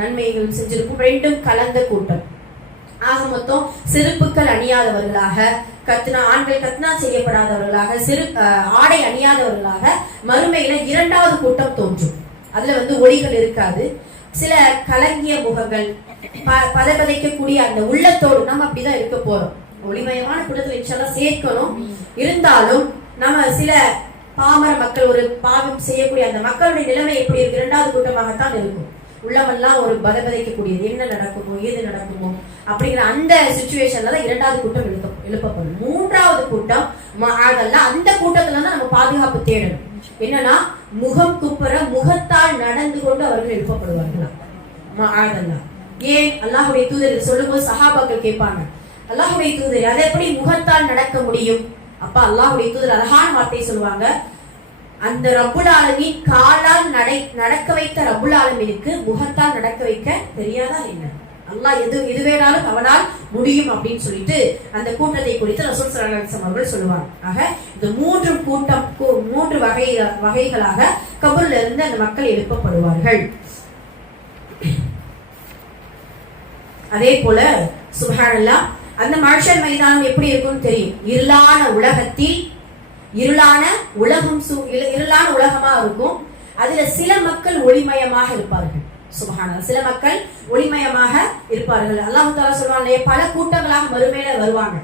நன்மைகள் செஞ்சிருப்போம், ரெண்டும் கலந்த கூட்டம். ஆக மொத்தம் செருப்புக்கள் அணியாதவர்களாக, ஆண்கள் கத்னா செய்யப்படாதவர்களாக, ஆடை அணியாதவர்களாக மறுமையில இரண்டாவது கூட்டம் தோன்றும். அதுல ஒளிகள் இருக்காது. சில கலங்கிய முகங்கள், பதைக்கக்கூடிய அந்த உள்ளத்தோடு நம்ம அப்படிதான் இருக்க போறோம். ஒளிமயமான கூட்டத்தில் இன்ஷா அல்லாஹ் சேர்க்கணும். இருந்தாலும் நம்ம சில பாமர மக்கள், ஒரு பாவம் செய்யக்கூடிய அந்த மக்களுடைய நிலைமை எப்படி இருக்கு? இரண்டாவது கூட்டமாகத்தான் இருக்கும். உள்ளமெல்லாம் ஒரு பதைக்கக்கூடியது, என்ன நடக்குமோ ஏது நடக்குமோ அப்படிங்கிற அந்த சிச்சுவேஷன்ல தான் இரண்டாவது கூட்டம் எழுப்பப்படும். மூன்றாவது கூட்டம் அதெல்லாம் அந்த கூட்டத்துல தான் நம்ம பாதுகாப்பு தேடணும். என்னன்னா, முகம் குப்புற முகத்தால் நடந்து கொண்டு அவர்கள் எழுப்பப்படுவார்களா? ஏன்? அல்லாஹ்வுடைய தூதர் சொல்லும்போது சஹாபாக்கள் கேட்பாங்க, அல்லாஹ்வுடைய தூதர் அதை எப்படி முகத்தால் நடக்க முடியும்? அப்ப அல்லாஹ்வுடைய தூதர் அழகான வார்த்தை சொல்லுவாங்க, அந்த ரப்புல் ஆலமீன் காலால் நடக்க வைத்த ரப்புல் ஆலமீனுக்கு முகத்தால் நடக்க வைக்க தெரியாதா என்ன? அல்லாஹ் எது வேணாலும் அவனால் முடியும் அப்படின்னு சொல்லிட்டு அந்த கூட்டத்தை குறித்து ரசூல் ஸல்லல்லாஹு அலைஹி வஸல்லம் அவர்கள் சொல்லுவாங்க. ஆக இந்த 3 வகைகளாக கபர்ல இருந்து அந்த மக்கள் எழுப்பப்படுவார்கள். அதே போல சுப்ஹானல்லாஹ், அந்த மஹ்ஷர் மைதானம் எப்படி இருக்கும்னு தெரியும். இருளான உலகமா இருக்கும். அதுல சில மக்கள் ஒளிமயமாக இருப்பார்கள். சுப்ஹானல்லாஹ், சில மக்கள் ஒளிமயமாக இருப்பார்கள். அல்லாஹ் தஆலா சொல்றானே, பல கூட்டங்களாக மறுமையில வருவாங்க.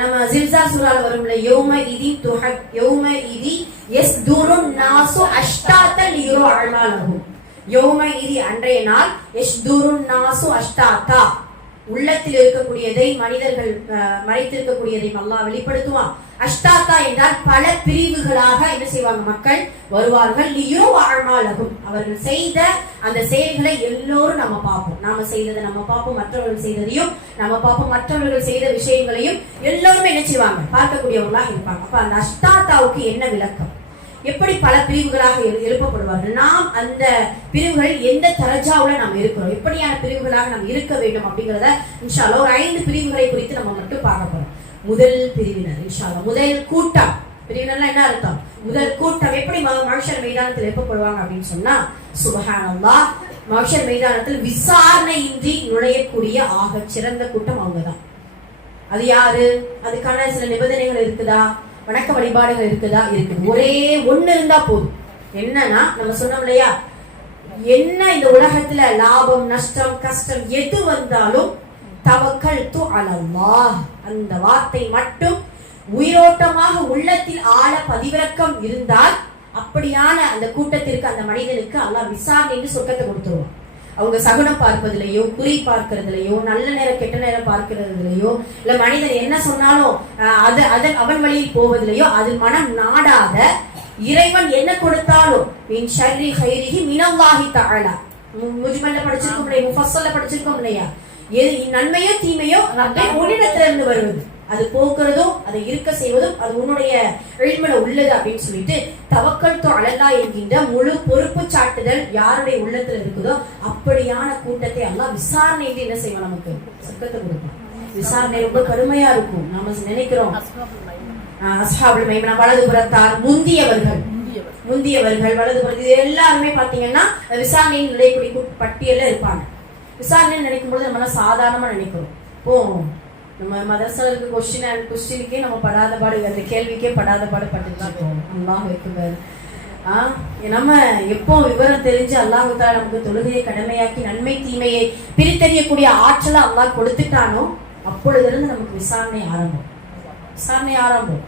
நம்ம ஜில்சால் சூரால வரும்ல, யௌம இதி யஸ்துருன் நாசு அஷ்டாத்தன் லியுரு அஅமாலஹும். யௌம இதி அன்றைய நாள், யஸ்துருன் நாசு அஷ்டாத்தா, உள்ளத்தில் இருக்கக்கூடியதை மனிதர்கள் மறைத்திருக்கக்கூடியதை அல்லாஹ் வெளிப்படுத்துவான். அஷ்டாத்தா என்றால் பல பிரிவுகளாக என்ன செய்வாங்க? மக்கள் வருவார்கள். லியுரு அஅமாலஹும், அவர்கள் செய்த அந்த செயல்களை எல்லோரும் நம்ம பார்ப்போம். நாம செய்ததை நம்ம பார்ப்போம், மற்றவர்கள் செய்ததையும் நம்ம பார்ப்போம், மற்றவர்கள் செய்த விஷயங்களையும் எல்லோருமே என்ன செய்வாங்க? பார்க்கக்கூடியவர்களாக இருப்பாங்க. அப்ப அந்த அஷ்டாத்தாவுக்கு என்ன விளக்கம்? எப்படி பல பிரிவுகளாக எழுப்பப்படுவார்கள்? நாம் அந்த பிரிவுகளில் எந்த தரஜாவுல நாம் இருக்கிறோம், எப்படியான பிரிவுகளாக நாம் இருக்க வேண்டும் அப்படிங்கறத இன்ஷா அல்லாஹ் ஒரு 5 பிரிவுகளை குறித்து நம்ம மட்டும் பார்க்க போறோம். முதல் பிரிவினர் இன்ஷா அல்லாஹ், முதல் கூட்டம். பிரிவினர்னா என்ன அர்த்தம்? முதல் கூட்டம் எப்படி மஹ்ஷர் மைதானத்தில் எழுப்பப்படுவாங்க அப்படின்னு சொன்னா, சுப்ஹானல்லாஹ், மஹ்ஷர் மைதானத்தில் விசாரணையின்றி நுழையக்கூடிய ஆக சிறந்த கூட்டம் அவங்கதான். அது யாரு? அதுக்கான சில நிபந்தனைகள் இருக்குதா? வணக்க வழிபாடுகள் இருக்குதா? இருக்குது. ஒரே ஒண்ணு இருந்தா போதும். என்னன்னா, நம்ம சொன்னோம் இல்லையா, என்ன இந்த உலகத்துல லாபம் நஷ்டம் கஷ்டம் எது வந்தாலும் தவக்கல்து அலல்லாஹ், அந்த வார்த்தை மட்டும் உயிரோட்டமாக உள்ளத்தில் ஆழ பதிவிறக்கம் இருந்தால் அப்படியான அந்த கூட்டத்திற்கு, அந்த மனிதனுக்கு அல்லாஹ் விசாரணைன்னு சொர்க்கத்தை கொடுத்துருவான். அவங்க சகுனம் பார்ப்பதிலையோ, குறி பார்க்கிறதுலையோ, நல்ல நேரம் கெட்ட நேரம் பார்க்கிறதுலையோ, இல்ல மனிதன் என்ன சொன்னாலும் அவன் வழியில் போவதிலையோ, அது மனம் நாடாத, இறைவன் என்ன கொடுத்தாலும் மின் ஷர்ரி கைரிஹி மினல்லாஹி தஆலா, முஜ்மல்ல படிச்சிருக்கோம் இல்லையா, முஃபஸ்ஸல்ல படிச்சிருக்கோம் இல்லையா, எது நன்மையோ தீமையோ ரப்பே உன்னிடத்திலிருந்து வருவது, அது போக்குறதும் அதை இருக்க செய்வதும் அது உன்னுடைய இல்முல உள்ளது அப்படின்னு சொல்லிட்டு தவக்கல்து அலல்லாஹ் என்கின்ற முழு பொறுப்பு சாட்டுதல் யாருடைய உள்ளத்துல இருக்குதோ அப்படியான கூட்டத்தை அல்லாஹ் விசாரணையிட்டு என்ன செய்வோம்? நமக்கு சொர்க்கத்தை கொடுப்பான். விசாரணை ரொம்ப கடுமையா இருக்கும். நம்ம நினைக்கிறோம் அஸ்ஹாபுல் மைமனா, வலது புறத்தார், முந்தியவர்கள். முந்தியவர்கள் வலதுபுறம் இது எல்லாருமே பாத்தீங்கன்னா விசாரணையின் நுழையக்கூடிய பட்டியல்ல இருப்பாங்க. விசாரணை நினைக்கும் பொழுது நம்ம சாதாரணமா நினைக்கிறோம். இப்போ நம்ம மதரசாவுக்கு கொஸ்டினுக்கே நம்ம படாத பாடு, அந்த கேள்விக்கே படாத பாடு பட்டுட்டு தான் இருக்கோம். அல்லாஹ் வைக்குவாரு. நம்ம எப்போ விவரம் தெரிஞ்சு அல்லாஹ் தாலா நமக்கு தொழுகையை கடமையாக்கி நன்மை தீமையை பிரித்தறியக்கூடிய ஆற்றலை அல்லாஹ் கொடுத்துட்டானோ அப்பொழுது இருந்து நமக்கு விசாரணை ஆரம்பம்.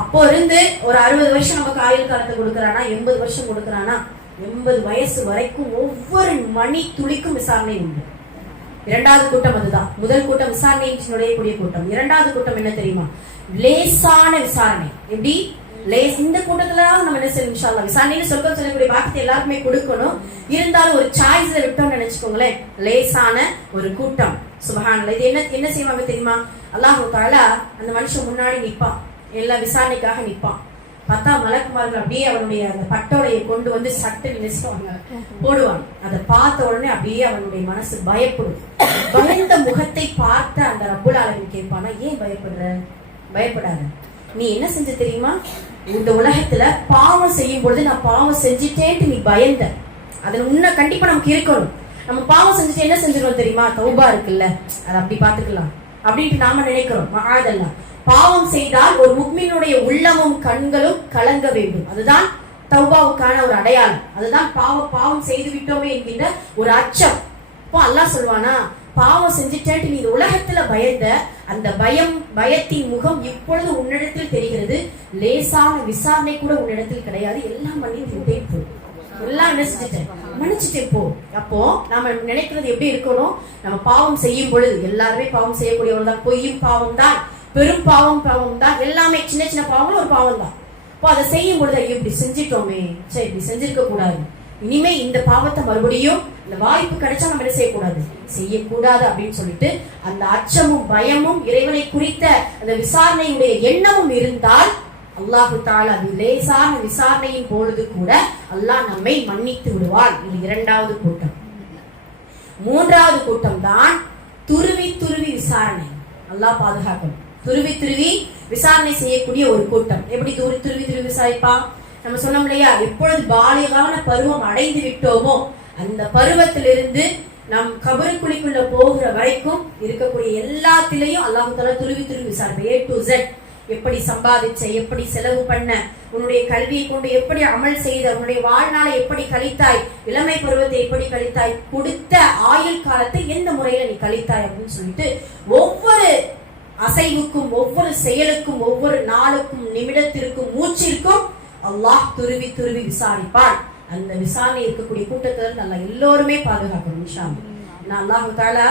அப்போ இருந்து ஒரு 60 வருஷம் நமக்கு ஆயுள் காலத்தை கொடுக்கறானா, 80 வருஷம் கொடுக்கறானா, 80 வயசு வரைக்கும் ஒவ்வொரு மணி துளிக்கும் விசாரணை உண்டு. இரண்டாவது கூட்டம் அதுதான். முதல் கூட்டம் விசாரணை நுழையக்கூடிய கூட்டம். இரண்டாவது கூட்டம் என்ன தெரியுமா? லேசான விசாரணை. எப்படி இந்த கூட்டத்துல நம்ம என்ன செய்யணும்? இன்ஷா அல்லாஹ் விசாரணையில சொர்க்கம் சொல்லக்கூடிய பாக்கியத்தை எல்லாருக்குமே கொடுக்கணும். இருந்தாலும் ஒரு சாய்ஸ்ல விட்டோம்னு நினைச்சுக்கோங்களேன், லேசான ஒரு கூட்டம். சுபஹானல்லாஹ். இது என்ன செய்வாங்க தெரியுமா? அல்லாஹ் தஆலா அந்த மனுஷன் முன்னாடி நிப்பான், எல்லா விசாரணைக்காக நிப்பான். பார்த்தா மலக்குமார்கள் அப்படியே அவனுடைய அந்த பட்டோடைய கொண்டு வந்து சட்டை நினைச்சுவாங்க போடுவான். அதை பார்த்த உடனே அப்படியே அவனுடைய மனசு பயப்படும். பயந்த முகத்தை பார்த்த அந்த ரப்புல் ஆலமீன் கேட்பானா, ஏன் பயப்படாத, நீ என்ன செஞ்ச தெரியுமா? இந்த உலகத்துல பாவம் செய்யும் பொழுது நான் பாவம் செஞ்சுட்டேன்ட்டு நீ பயந்த, அதுல உன்ன கண்டிப்பா நமக்கு இருக்கணும். நம்ம பாவம் செஞ்சுட்டு என்ன செஞ்சிருவோம் தெரியுமா? தௌபா இருக்குல்ல, அதை அப்படி பாத்துக்கலாம் அப்படின்ட்டு நாம நினைக்கிறோம். அதெல்லாம் பாவம் செய்தால் ஒரு முக்மினுடைய உள்ளமும் கண்களும் கலங்க வேண்டும். அதுதான் தௌபாவுக்கான ஒரு அடையாளம். அதுதான் பாவம் செய்து விட்டோமே என்கின்ற ஒரு அச்சம். இப்போ அல்லாஹ் சொல்வானா, பாவம் செஞ்சுட்டேன்ட்டு நீ உலகத்துல பயந்த அந்த பயத்தின் முகம் இப்பொழுது உன்னிடத்தில் தெரிகிறது. லேசான விசாரணை கூட உன்னிடத்தில் கிடையாது. எல்லாம் மன்னிச்சுட்டேன் போ, எல்லாம் மன்னிச்சுட்டேன் போ. அப்போ நாம நினைக்கிறது எப்படி இருக்கணும்? நம்ம பாவம் செய்யும் பொழுது, எல்லாருமே பாவம் செய்யக்கூடியவர்கள் தான். பொய்யும் பாவம் தான், பெரும் பாவம் தான், எல்லாமே சின்ன சின்ன பாவங்களும் ஒரு பாவம் தான். இப்போ அதை செய்யும் பொழுது ஐயோ இப்படி செஞ்சிட்டோமே, சரி இப்படி செஞ்சிருக்க கூடாது, இனிமே இந்த பாவத்தை மறுபடியும் இந்த வாய்ப்பு கிடைச்சா நம்ம என்ன செய்யக்கூடாது அப்படின்னு சொல்லிட்டு அந்த அச்சமும் பயமும் இறைவனை குறித்த அந்த விசாரணையுடைய எண்ணமும் இருந்தால் அல்லாஹு தஆலா லேசான விசாரணையின் பொழுது கூட அல்லாஹ் நம்மை மன்னித்து விடுவார். இது இரண்டாவது கூட்டம். மூன்றாவது கூட்டம் தான் துருவி விசாரணை. அல்லாஹ் பாதுகாக்கணும். துருவி விசாரணை செய்யக்கூடிய ஒரு கூட்டம். எப்படி துருவி விசாரிப்பா? நம்ம சொன்னோம் இல்லையா, எப்பொழுது பாலிகான பருவம் அடைந்து விட்டோமோ அந்த பருவத்திலிருந்து நம் கபருக்குழிக்குள்ள போகிற வரைக்கும் இருக்கக்கூடிய எல்லாத்திலையும் அல்லாஹ் தஆலா துருவி விசாரிப்பா. A to Z. எப்படி சம்பாதிச்ச, எப்படி செலவு பண்ண, உன்னுடைய கல்வியை கொண்டு எப்படி அமல் செய்த, உன்னுடைய வாழ்நாளை எப்படி கழித்தாய், இளமை பருவத்தை எப்படி கழித்தாய், கொடுத்த ஆயுள் காலத்தை எந்த முறையில நீ கழித்தாய் அப்படின்னு சொல்லிட்டு ஒவ்வொரு அசைவுக்கும், ஒவ்வொரு செயலுக்கும், ஒவ்வொரு நாளுக்கும், நிமிடத்திற்கும், மூச்சிற்கும் அல்லாஹ் துருவி விசாரிப்பான். அந்த விசாரணை இருக்கக்கூடிய கூட்டத்தில் நல்லா எல்லோருமே பாதுகாக்கணும். இன்ஷா அல்லாஹ். அல்லாஹ் தஆலா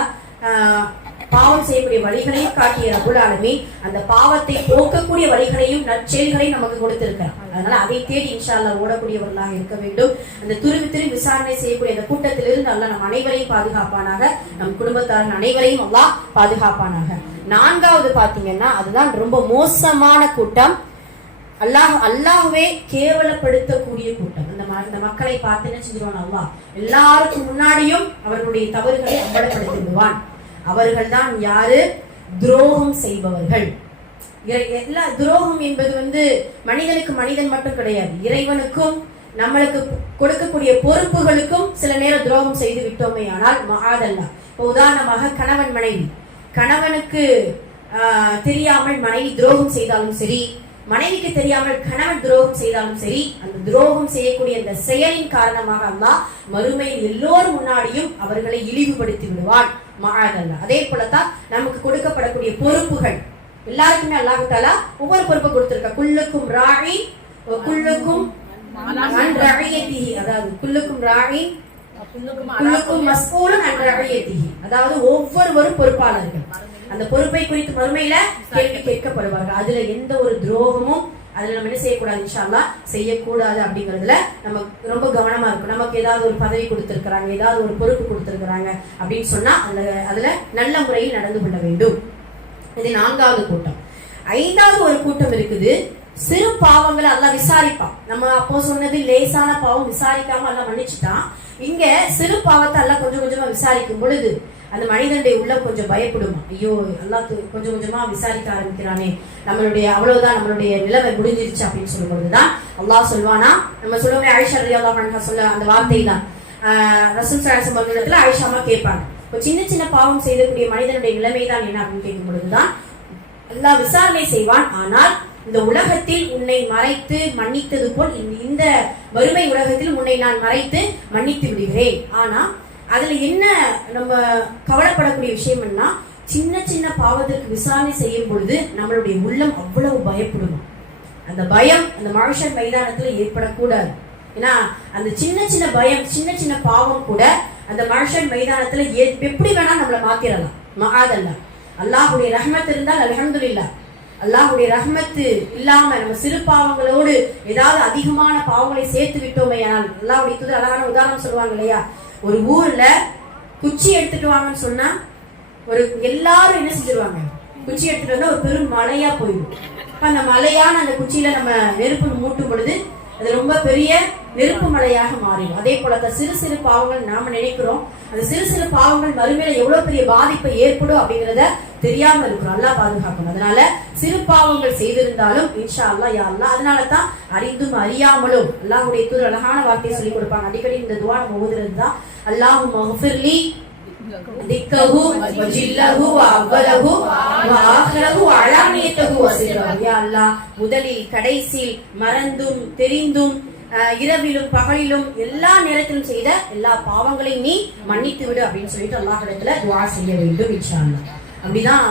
பாவம் செய்யக்கூடிய வழிகளையும் காட்டிய ரப்புல் ஆலமீன் அந்த பாவத்தை போக்கக்கூடிய வழிகளையும் நற்செயல்களையும் நமக்கு கொடுத்திருக்கிறார். அதனால அதை தேடி இன்ஷா அல்லாஹ் ஓடக்கூடியவர்களாக இருக்க வேண்டும். அந்த துருவி விசாரணை செய்யக்கூடிய அந்த கூட்டத்திலிருந்து அல்லாஹ் நம் அனைவரையும் பாதுகாப்பானாக, நம் குடும்பத்தார்கள் அனைவரையும் அல்லாஹ் பாதுகாப்பானாக. நான்காவது பாத்தீங்கன்னா அதுதான் ரொம்ப மோசமான கூட்டம். அல்லாஹ்வே கேவலப்படுத்தக்கூடிய கூட்டம். அந்த மக்களை பார்த்து என்ன செஞ்சிருவான்? அல்லாஹ் எல்லாருக்கும் முன்னாடியும் அவர்களுடைய தவறுகளை அம்பலப்படுத்தி விடுவான். அவர்கள் தான் யாரு? துரோகம் செய்பவர்கள். எல்லா துரோகம் என்பது மனிதனுக்கு மனிதன் மட்டும் கிடையாது, இறைவனுக்கும் நம்மளுக்கு கொடுக்கக்கூடிய பொறுப்புகளுக்கும் சில நேரம் துரோகம் செய்து விட்டோமே ஆனால் மகாதல்லா. இப்போ உதாரணமாக கணவன் மனைவி, கணவனுக்கு தெரியாமல் மனைவி துரோகம் செய்தாலும் சரி, மனைவிக்கு தெரியாமல் கணவன் துரோகம் செய்தாலும் சரி, அந்த துரோகம் செய்யக்கூடிய அந்த செயலின் காரணமாக அல்லாஹ் மறுமையில் எல்லோரும் முன்னாடியும் அவர்களை இழிவுபடுத்தி விடுவான். மகாதல்லா. அதே போலதான் நமக்கு கொடுக்கப்படக்கூடிய பொறுப்புகள் எல்லாருக்குமே அல்லாஹ் தஆலா ஒவ்வொரு பொறுப்பை கொடுத்திருக்க. குல்லுக்கும் ராஇ வ குல்லுக்கும் அன் ரஇயதிஹி, அதாவது குல்லுக்கும் ராஇ குல்லுக்கும் மஸ்ஊலுன் அன் ரஇயதிஹி, அதாவது ஒவ்வொருவரும் பொறுப்பாளர்கள். அந்த பொறுப்பை குறித்து மறுமையில கேள்வி கேட்கப்படுவார்கள். அதுல எந்த ஒரு துரோகமும் அதுல நம்ம என்ன செய்யக்கூடாது? இன்ஷா அல்லாஹ் செய்யக்கூடாது. அப்படிங்கறதுல நம்ம ரொம்ப கவனமா இருக்கும். நமக்கு ஏதாவது ஒரு பதவி கொடுத்திருக்கிறாங்க, ஏதாவது ஒரு பொறுப்பு கொடுத்திருக்கிறாங்க அப்படின்னு சொன்னா அதுல நல்ல முறையில் நடந்து கொள்ள வேண்டும். இது நான்காவது கூட்டம். ஐந்தாவது ஒரு கூட்டம் இருக்குது. சிறு பாவங்களை அல்லாஹ் விசாரிப்பான். நம்ம அப்போ சொன்னது லேசான பாவம் விசாரிக்காம அல்லாஹ் மன்னிச்சுட்டான். இங்க சிறு பாவத்தை அல்லாஹ் கொஞ்சம் கொஞ்சமா விசாரிக்கும் பொழுது அந்த மனிதனுடைய உள்ள கொஞ்சம் பயப்படுமா, ஐயோ அல்லாஹ் கொஞ்சம் கொஞ்சமா விசாரிக்க ஆரம்பிக்கிறானே, நம்மளுடைய அவ்வளவுதான், நம்மளுடைய நிலைமை முடிஞ்சிருச்சு அப்படின்னு சொல்லும் பொழுதுதான் அல்லாஹ் சொல்வானா, நம்ம சொல்லுவோமே ஆயிஷா ரலியல்லாஹு அன்ஹா சொல்ல அந்த வார்த்தை தான் ரசூல் ஸல்லல்லாஹு அலைஹி வஸல்லம் ஆயிஷாமா கேட்பாங்க, சின்ன சின்ன பாவம் செய்யக்கூடிய மனிதனுடைய நிலைமை தான் என்ன அப்படின்னு கேட்கும் பொழுதுதான் அல்லாஹ் விசாரணை செய்வான். ஆனால் இந்த உலகத்தில் உன்னை மறைத்து மன்னித்தது போல் இந்த வறுமை உலகத்தில் உன்னை நான் மறைத்து மன்னித்து விடுகிறேன். ஆனா அதுல என்ன நம்ம கவலைப்படக்கூடிய விஷயம்னா, சின்ன சின்ன பாவத்திற்கு விசாரணை செய்யும் பொழுது நம்மளுடைய உள்ளம் அவ்வளவு பயப்படுமா. அந்த பயம் அந்த மனுஷன் மைதானத்துல ஏற்படக்கூடாது. ஏன்னா அந்த சின்ன சின்ன பயம், சின்ன சின்ன பாவம் கூட அந்த மனுஷன் மைதானத்துல எப்படி வேணா நம்மளை மாத்திரலாம். மகாதல்லா அல்லாஹுடைய ரஹ்மத் இருந்தால் அல்ஹம்துலில்லாஹ். அல்லாஹுடைய ரஹ்மத்து இல்லாம நம்ம சிறு பாவங்களோடு ஏதாவது அதிகமான பாவங்களை சேர்த்து விட்டோமே ஆனால், அல்லாஹுடைய தூதர் அழகான உதாரணம் சொல்லுவாங்க இல்லையா, ஒரு ஊர்ல குச்சி எடுத்துட்டு வாங்கன்னு சொன்னா ஒரு எல்லாரும் என்ன செஞ்சிருவாங்க, குச்சி எடுத்துட்டு வந்தா ஒரு பெரும் மலையா போயிடும். அந்த மலையான அந்த குச்சியில நம்ம நெருப்பு மூட்டும் பொழுது அது ரொம்ப பெரிய நெருப்பு மலையாக மாறிடும். அதே போல சிறு சிறு பாவங்கள் நாம நினைக்கிறோம், அந்த சிறு சிறு பாவங்கள் மறுமையில எவ்வளவு பெரிய பாதிப்பை ஏற்படும் அப்படிங்கறத தெரியாம இருக்கிறோம். அல்லாஹ் பாதுகாக்கணும். அதனால சிறு பாவங்கள் செய்திருந்தாலும் இன்ஷா அல்லாஹ் யா அல்லாஹ், அதனாலதான் அறிந்தும் அறியாமலும் அல்லாஹ்வுடைய தூதர் அழகான வார்த்தையை சொல்லி கொடுப்பாங்க. அடிக்கடி இந்த துஆ நம்ம ஓதுறது தான், அல்லாஹும்ம ஃபிர்லி திக்கஹு வஜில்லஹு வஅவ்வலஹு வஆখিরাஹு வஅலானியத்தஹு வஸிரஹு. யா அல்லாஹ், முதலில் கடைசியில் மறந்தும் தெரிந்தும் இரவிலும் பகலிலும் எல்லா நேரத்திலும் செய்த எல்லா பாவங்களையும் நீ மன்னித்து விடு அப்படின்னு சொல்லிட்டு அல்லாஹ்விடத்துல துஆ செய்ய வேண்டும் இன்ஷா அல்லாஹ். அப்படிதான்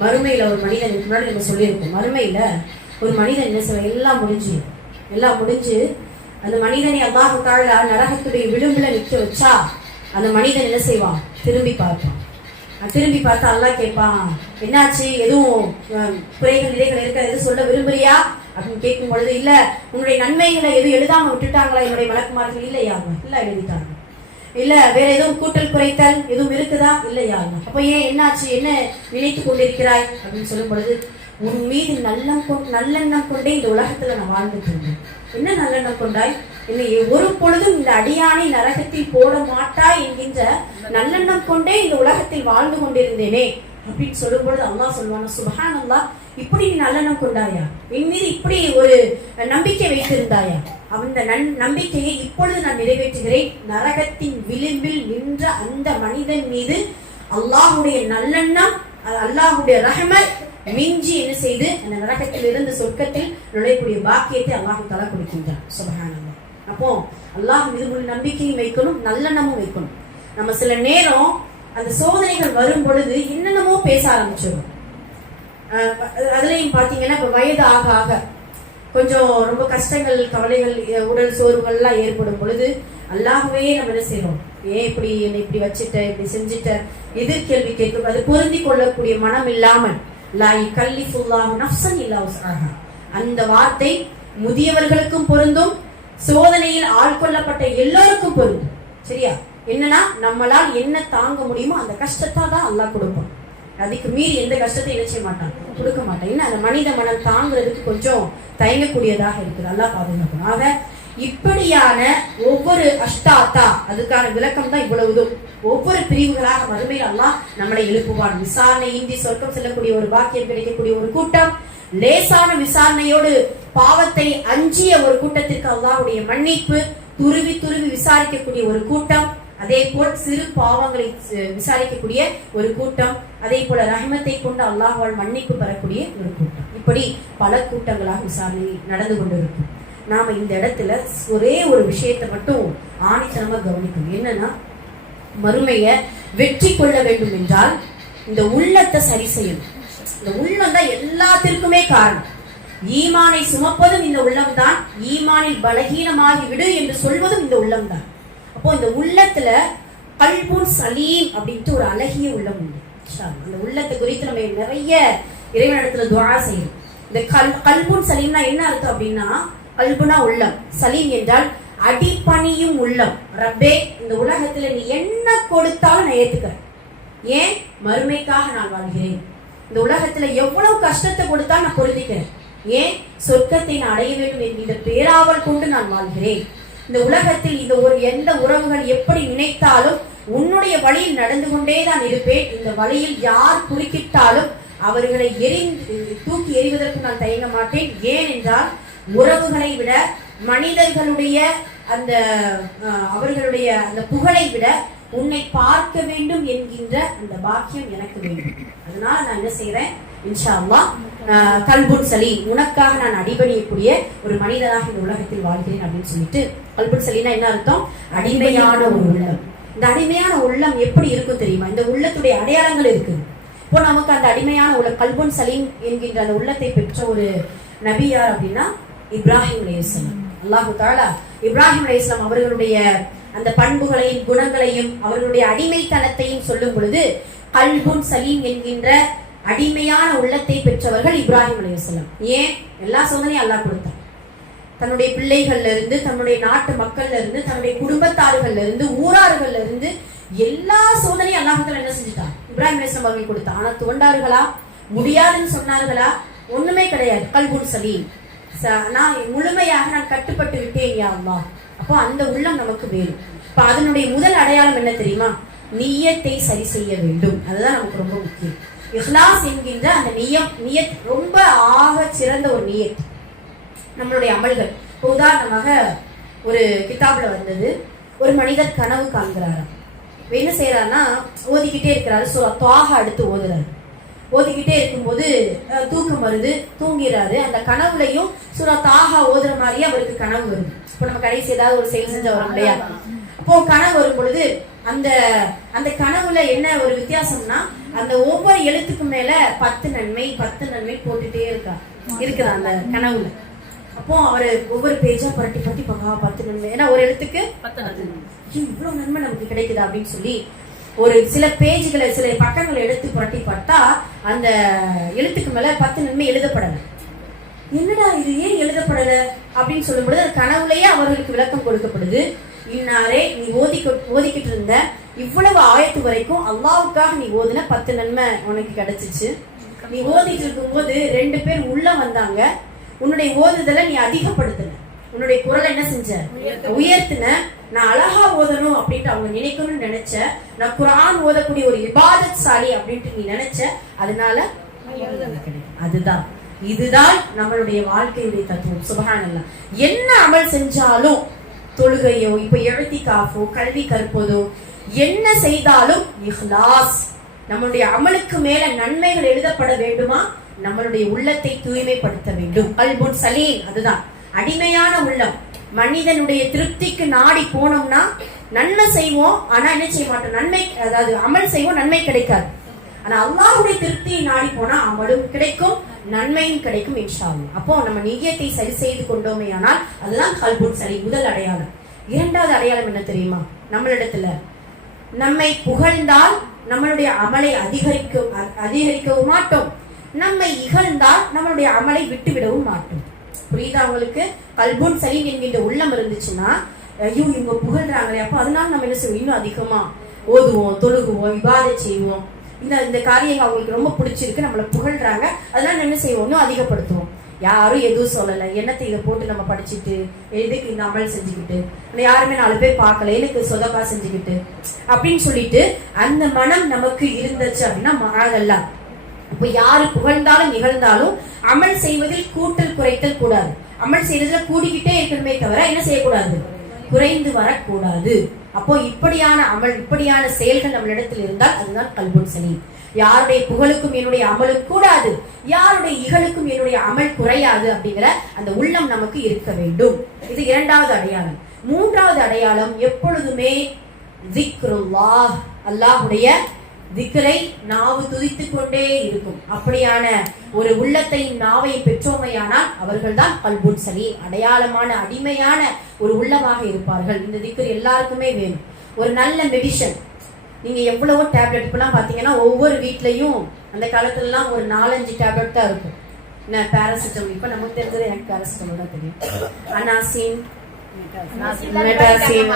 மறுமையில ஒரு மனிதன், முன்னாடி நம்ம சொல்லியிருக்கோம், மறுமையில ஒரு மனிதன் என்ன செய்ய, எல்லாம் முடிஞ்சு அந்த மனிதனை அல்லாஹ் தஆலா நரகத்துடைய விளிம்புல நிற்க வச்சா அந்த மனிதன் என்ன செய்வான், திரும்பி பார்ப்பான். திரும்பி பார்த்தா அல்லாஹ் கேட்பான், என்னாச்சு, எதுவும் குறைகள் நிறைகள் இருக்க, எதுவும் சொல்ல விரும்புறியா அப்படின்னு கேட்கும் பொழுது, இல்ல உன்னுடைய நன்மைகளை எதுவும் எழுதாம விட்டுட்டாங்களா என்னுடைய மலக்குமார்கள், இல்லையா, இல்ல எழுதிட்டாங்க. இல்ல வேற எதுவும் கூட்டல் குறைத்தல் எதுவும் இருக்குதா, இல்லையா, அப்ப ஏன் என்னாச்சு, என்ன நினைத்து கொண்டிருக்கிறாய் அப்படின்னு சொல்லும் பொழுது, உன் மீது நல்லெண்ணம் கொண்டே இந்த உலகத்துல நான் வாழ்ந்துட்டு இருந்தேன். என்ன நல்லெண்ணம் கொண்டாய், என்னை ஒரு பொழுதும் இந்த அடியானை நரகத்தில் போட மாட்டாய் என்கின்ற நல்லெண்ணம் கொண்டே இந்த உலகத்தில் வாழ்ந்து கொண்டிருந்தேனே அப்படின்னு சொல்லும் பொழுது அல்லாஹ் சொல்வானா, சுப்ஹானல்லாஹ், இப்படி நீ நல்லெண்ணம் கொண்டாயா, என் மீது இப்படி ஒரு நம்பிக்கை வைத்திருந்தாயா, அந்த நம்பிக்கையை இப்பொழுது நான் நிறைவேற்றுகிறேன். நரகத்தின் விளிம்பில் நின்ற அந்த மனிதன் மீது அல்லாஹுடைய நல்லெண்ணம், அல்லாஹுடைய ரஹ்மத் மிஞ்சி என்ன செய்து அந்த நரகத்தில் இருந்து சொர்க்கத்தில் நுழையக்கூடிய பாக்கியத்தை அல்லாஹ் தஆலா கொடுக்கின்றான். சுப்ஹானல்லாஹ். அப்போ அல்லாஹ் மீது ஒரு நம்பிக்கையும் வைக்கணும், நல்லெண்ணமும் வைக்கணும். நம்ம சில நேரம் அந்த சோதனைகள் வரும் பொழுது என்னென்னமோ பேச ஆரம்பிச்சிடும். அதுலயும் பாத்தீங்கன்னா இப்ப வயது ஆக ஆக கொஞ்சம் ரொம்ப கஷ்டங்கள், கவலைகள், உடல் சோர்வுகள் எல்லாம் ஏற்படும் பொழுது அல்லாஹ்வே நம்ம என்ன செய்யறோம், ஏன் இப்படி என்னை இப்படி வச்சுட்ட, இப்படி செஞ்சுட்ட, எதிர்கேள்வி கேட்கும். அது பொருந்தி கொள்ளக்கூடிய மனம் இல்லாமல் லா யுகல்லிஃபுல்லாஹு நஃப்ஸன் இல்லா வஸ்அஹா, அந்த வார்த்தை முதியவர்களுக்கும் பொருந்தும், சோதனையில் ஆட்கொள்ளப்பட்ட எல்லோருக்கும் பொருந்தும். சரியா, என்னன்னா நம்மளால் என்ன தாங்க முடியுமோ அந்த கஷ்டத்தை தான் அல்லாஹ் கொடுப்பான். அதுக்கு மீறி எந்த கஷ்டத்தை என்ன செய்ய மாட்டான், கொடுக்க மாட்டான். என்ன அந்த மனித மனம் தாங்கிறதுக்கு கொஞ்சம் தயங்கக்கூடியதாக இருக்குது. அல்லாஹ் பாதுகாக்கணும். ஆக இப்படியான ஒவ்வொரு அஷ்டாத்தா, அதுக்கான விளக்கம் தான் இவ்வளவுதும். ஒவ்வொரு பிரிவுகளாக மறுமையில் அல்லாஹ் நம்மளை எழுப்புவான். விசாரணை இன்றி சொர்க்கம் செல்லக்கூடிய ஒரு பாக்கியம் கிடைக்கக்கூடிய ஒரு கூட்டம், லேசான விசாரணையோடு பாவத்தை அஞ்சிய ஒரு கூட்டத்திற்கு அல்லாஹ்வுடைய மன்னிப்பு, துருவி துருவி விசாரிக்கக்கூடிய ஒரு கூட்டம், அதே போல் சிறு பாவங்களை விசாரிக்கக்கூடிய ஒரு கூட்டம், அதே போல ரஹ்மத்தை கொண்டு அல்லாஹ்வால் மன்னிப்பு பெறக்கூடிய ஒரு கூட்டம். இப்படி பல கூட்டங்களாக விசாரணை நடந்து கொண்டிருக்கும். நாம இந்த இடத்துல ஒரே ஒரு விஷயத்தை மட்டும் ஆணித்தனமா கவனிக்கணும். என்னன்னா, மறுமைய வெற்றி கொள்ள வேண்டும் என்றால் இந்த உள்ளத்தை சரி செய்யணும். இந்த உள்ளம் தான் எல்லாத்திற்குமே காரணம். ஈமானை சுமப்பதும் இந்த உள்ளம் தான், ஈமானில் பலகீனமாகி விடு என்று சொல்வதும் இந்த உள்ளம் தான். அப்போ இந்த உள்ளத்துல கல்புன் சலீம் அப்படின்ட்டு ஒரு அழகிய உள்ளம் உண்டு. அந்த உள்ளத்தை குறித்து நம்ம நிறைய இறைவனிடத்துல துஆ செய்யணும். இந்த கல்புன் சலீம்னா என்ன அர்த்தம் அப்படின்னா, கல்புனா உள்ளம், சலீம் என்றால் அடிப்பணியும் உள்ளம். ரப்பே, இந்த உலகத்துல நீ என்ன கொடுத்தாலும் நான் ஏத்துக்கிறேன். ஏன், மறுமைக்காக நான் வாழ்கிறேன். இந்த உலகத்துல எவ்வளவு கஷ்டத்தை கொடுத்தாலும் நான் பொருந்திக்கிறேன். ஏன், சொர்க்கத்தை நான் அடைய வேண்டும் என்கிற பேராவல் கொண்டு நான் வாழ்கிறேன். இந்த உலகத்தில் இந்த ஒரு எந்த உறவுகள் எப்படி நினைத்தாலும் உன்னுடைய வழியில் நடந்து கொண்டேதான் இருப்பேன். இந்த வழியில் யார் குறுக்கிட்டாலும் அவர்களை தூக்கி எறிவதற்கு நான் தயங்க மாட்டேன். ஏன் என்றால் உறவுகளை விட மனிதர்களுடைய அந்த அவர்களுடைய அந்த புகழை விட உன்னை பார்க்க வேண்டும் என்கின்ற அந்த பாக்கியம் எனக்கு வேண்டும். அதனால நான் என்ன செய்யறேன், இன்ஷா அல்லாஹ் கல்புன் சலீம், உனக்காக நான் அடிபணியக்கூடிய ஒரு மனிதனாக இந்த உலகத்தில் வாழ்கிறேன் அப்படின்னு சொல்லிட்டு. கல்புன் சலீம்னா என்ன அர்த்தம்? அடிமையான ஒரு உள்ளம். இந்த அடிமையான உள்ளம் எப்படி இருக்கும் தெரியுமா? இந்த உள்ளத்துடைய அடையாளங்கள் இருக்கு. இப்போ நமக்கு அந்த அடிமையான உள்ள கல்புன் சலீம் என்கின்ற அந்த உள்ளத்தை பெற்ற ஒரு நபி யார் அப்படின்னா இப்ராஹிம் அலைஹிஸ்ஸலாம். அல்லாஹு தஆலா இப்ராஹிம் அலைஹிஸ்ஸலாம் அவர்களுடைய அந்த பண்புகளையும் குணங்களையும் அவர்களுடைய அடிமைத்தனத்தையும் சொல்லும் பொழுது கல்புன் சலீம் என்கின்ற அடிமையான உள்ளத்தை பெற்றவர்கள் இப்ராஹிம் அலைஹிஸ்ஸலாம். ஏன்? எல்லா சோதனையும் அல்லாஹ் கொடுத்தான். தன்னுடைய பிள்ளைகள்ல இருந்து, தன்னுடைய நாட்டு மக்கள்ல இருந்து, தன்னுடைய குடும்பத்தார்கள்ல இருந்து, ஊரார்கள்ல இருந்து எல்லா சோதனையும் அல்லாஹ் என்ன செஞ்சுட்டான்? இப்ராஹிம் அலைஹிஸ்ஸலாம் அவர்கள் கொடுத்தான். ஆனா துவண்டார்களா? முடியாதுன்னு சொன்னார்களா? ஒண்ணுமே கிடையாது. கல்புன் சலீம், நான் முழுமையாக நான் கட்டுப்பட்டு விட்டேன் யா அல்லாஹ். அப்போ அந்த உள்ளம் நமக்கு வேணும். இப்ப அதனுடைய முதல் அடையாளம் என்ன தெரியுமா? நியத்தை சரி செய்ய வேண்டும். அதுதான் நமக்கு ரொம்ப முக்கியம். இஹ்லாஸ் என்கின்ற அந்த நியத் ரொம்ப ஆக சிறந்த ஒரு நியத். நம்மளுடைய அமல்கள் உதாரணமாக ஒரு கிதாப்ல வந்தது, ஒரு மனிதர் கனவு காண்கிறாராம். என்ன செய்யறாருன்னா ஓதிக்கிட்டே இருக்கிறாரு. துவாஹா அடுத்து ஓதுறாரு. ஓதிக்கிட்டே இருக்கும்போது தூக்கம் வருது, தூங்கிறாரு. அந்த கனவுலையும் சூரா தாஹா ஓதுற மாதிரியே அவருக்கு கனவு வருது. இப்போ நம்ம கடைசி ஏதாவது ஒரு செயல் செஞ்ச வரும் இல்லையா? அப்போ கனவு வரும் பொழுது அந்த அந்த கனவுல என்ன ஒரு வித்தியாசம்னா, அந்த ஒவ்வொரு எழுத்துக்கும் மேல 10 நன்மை 10 நன்மை போட்டுட்டே இருக்குதா அந்த கனவுல. அப்போ அவரு ஒவ்வொரு பேஜா புரட்டி புரட்டி பார்க்க 10 நன்மை, ஏன்னா ஒரு எழுத்துக்கு 10 நன்மை, இவ்வளவு நன்மை நமக்கு கிடைக்குதா அப்படின்னு சொல்லி ஒரு சில பேஜ்களை சில பக்கங்களை எடுத்து புரட்டி பார்த்தா அந்த எழுத்துக்கு மேல 10 நன்மை எழுதப்படல. என்னடா இது ஏன் எழுதப்படல அப்படின்னு சொல்லும் பொழுது கனவுலயே அவர்களுக்கு விளக்கம் கொடுக்கப்படுது. இன்னாரே, நீ ஓதிக்கிட்டு இருந்த இவ்வளவு ஆயத்து வரைக்கும் அல்லாஹ்வுக்காக நீ ஓதுன 10 நன்மை உனக்கு கிடைச்சிச்சு. நீ ஓதிட்டு இருக்கும் போது 2 பேர் உள்ள வந்தாங்க. உன்னுடைய ஓதுதலை நீ அதிகப்படுத்தின, உன்னுடைய குரலை என்ன செஞ்ச, உயர்த்தின. நான் அழகா ஓதணும் அப்படின்ட்டு அவங்க நினைக்கணும்னு நினைச்ச. நான் குர்ஆன் ஓதக்கூடிய ஒரு இபாதத் சாலி அப்படின்ட்டு நீ நினைச்ச. அதனால அதுதான், இதுதான் நம்மளுடைய வாழ்க்கையுடைய தத்துவம். சுப்ஹானல்லாஹ். என்ன அமல் செஞ்சாலும், தொழுகையோ இப்ப இஅ்திகாஃபோ கல்வி கற்பதோ என்ன செய்தாலும் இஹ்லாஸ், நம்மளுடைய அமலுக்கு மேல நன்மைகள் எழுதப்பட வேண்டுமா, நம்மளுடைய உள்ளத்தை தூய்மைப்படுத்த வேண்டும். கல்புன் சலீம், அதுதான் அடிமையான உள்ளம். மனிதனுடைய திருப்திக்கு நாடி போனோம்னா நன்மை செய்வோம், ஆனா என்ன செய்ய மாட்டோம், நன்மை அதாவது அமல் செய்வோம், நன்மை கிடைக்காது. ஆனா அல்லாஹ்வுடைய திருப்தியை நாடி போனா அமலும் கிடைக்கும், நன்மையும் கிடைக்கும் இன்ஷா அல்லாஹ். அப்போ நம்ம நியத்தை சரி செய்து கொண்டோமே ஆனால் அதுதான் கல்புன் சலீம் முதல் அடையாளம். இரண்டாவது அடையாளம் என்ன தெரியுமா? நம்மளிடத்துல நம்மை புகழ்ந்தால் நம்மளுடைய அமலை அதிகரிக்கவும் மாட்டோம், நம்மை இகழ்ந்தால் நம்மளுடைய அமலை விட்டுவிடவும் மாட்டோம். புரியுதா உங்களுக்கு? கல்புன் சலீம் என்கின்ற உள்ளம் இருந்துச்சுன்னா, ஐயோ இவங்க புகழ்றாங்களே, அப்ப அதனால நம்ம என்ன செய்வோம், இன்னும் அதிகமா ஓதுவோம், தொழுகுவோம், இபாதத் செய்வோம். இந்த காரியங்கள் அவங்களுக்கு ரொம்ப பிடிச்சிருக்கு, நம்மள புகழ்றாங்க, அதனால என்ன செய்வோம், இன்னும் அதிகப்படுத்துவோம். யாரும் எதுவும் சொல்லலை, என்னத்தை இதை போட்டு நம்ம படிச்சுட்டு எதுக்கு இந்த அமல் செஞ்சுக்கிட்டு, யாருமே 4 பேர் பார்க்கல, எனக்கு சொதப்பா செஞ்சுக்கிட்டு அப்படின்னு சொல்லிட்டு அந்த மனம் நமக்கு இருந்துச்சு அப்படின்னா மாறலாம். இப்ப யாரு புகழ்ந்தாலும் நிகழ்ந்தாலும் அமல் செய்வதில் கூட்டல் குறைத்தல் கூடாது. அமல் செய்யறதுல கூடிக்கிட்டே இருக்கணுமே தவிர என்ன செய்யக்கூடாது, குறைந்து வரக்கூடாது. அப்போ இப்படியான அமல், இப்படியான செயல்கள் நம்மளிடத்தில் இருந்தால் அதுதான் கல்புன் சலீம். யாருடைய புகழுக்கும் என்னுடைய அமலும் கூடாது, யாருடைய இகழுக்கும் என்னுடைய அமல் குறையாது அப்படிங்கிற அந்த உள்ளம் நமக்கு இருக்க வேண்டும். இது இரண்டாவது அடையாளம். மூன்றாவது அடையாளம், எப்பொழுதுமே திக்ருல்லாஹ், அல்லாஹ்வுடைய திக்ரை நாவு துதித்துக் கொண்டே இருக்கும். அப்படியான ஒரு உள்ளத்தை நாவை பெற்றோமையானால் அவர்கள்தான் கல்புன் சலீம், அடையாளமான அடிமையான ஒரு உள்ளமாக இருப்பார்கள். இந்த திக்ர் எல்லாருக்குமே வேணும். ஒரு நல்ல மெடிசன். நீங்க எவ்வளவோ டேப்லெட் இப்பெல்லாம் பாத்தீங்கன்னா ஒவ்வொரு வீட்லயும் அந்த காலத்துல எல்லாம் ஒரு 4-5 டேப்லெட் தான் இருக்கும். என்ன பேராசிட்டமல், இப்ப நமக்கு தெரிஞ்சது எனக்கு பேராசிட்டமல் தான் தெரியும். அனாசின், மெட்டாசின்,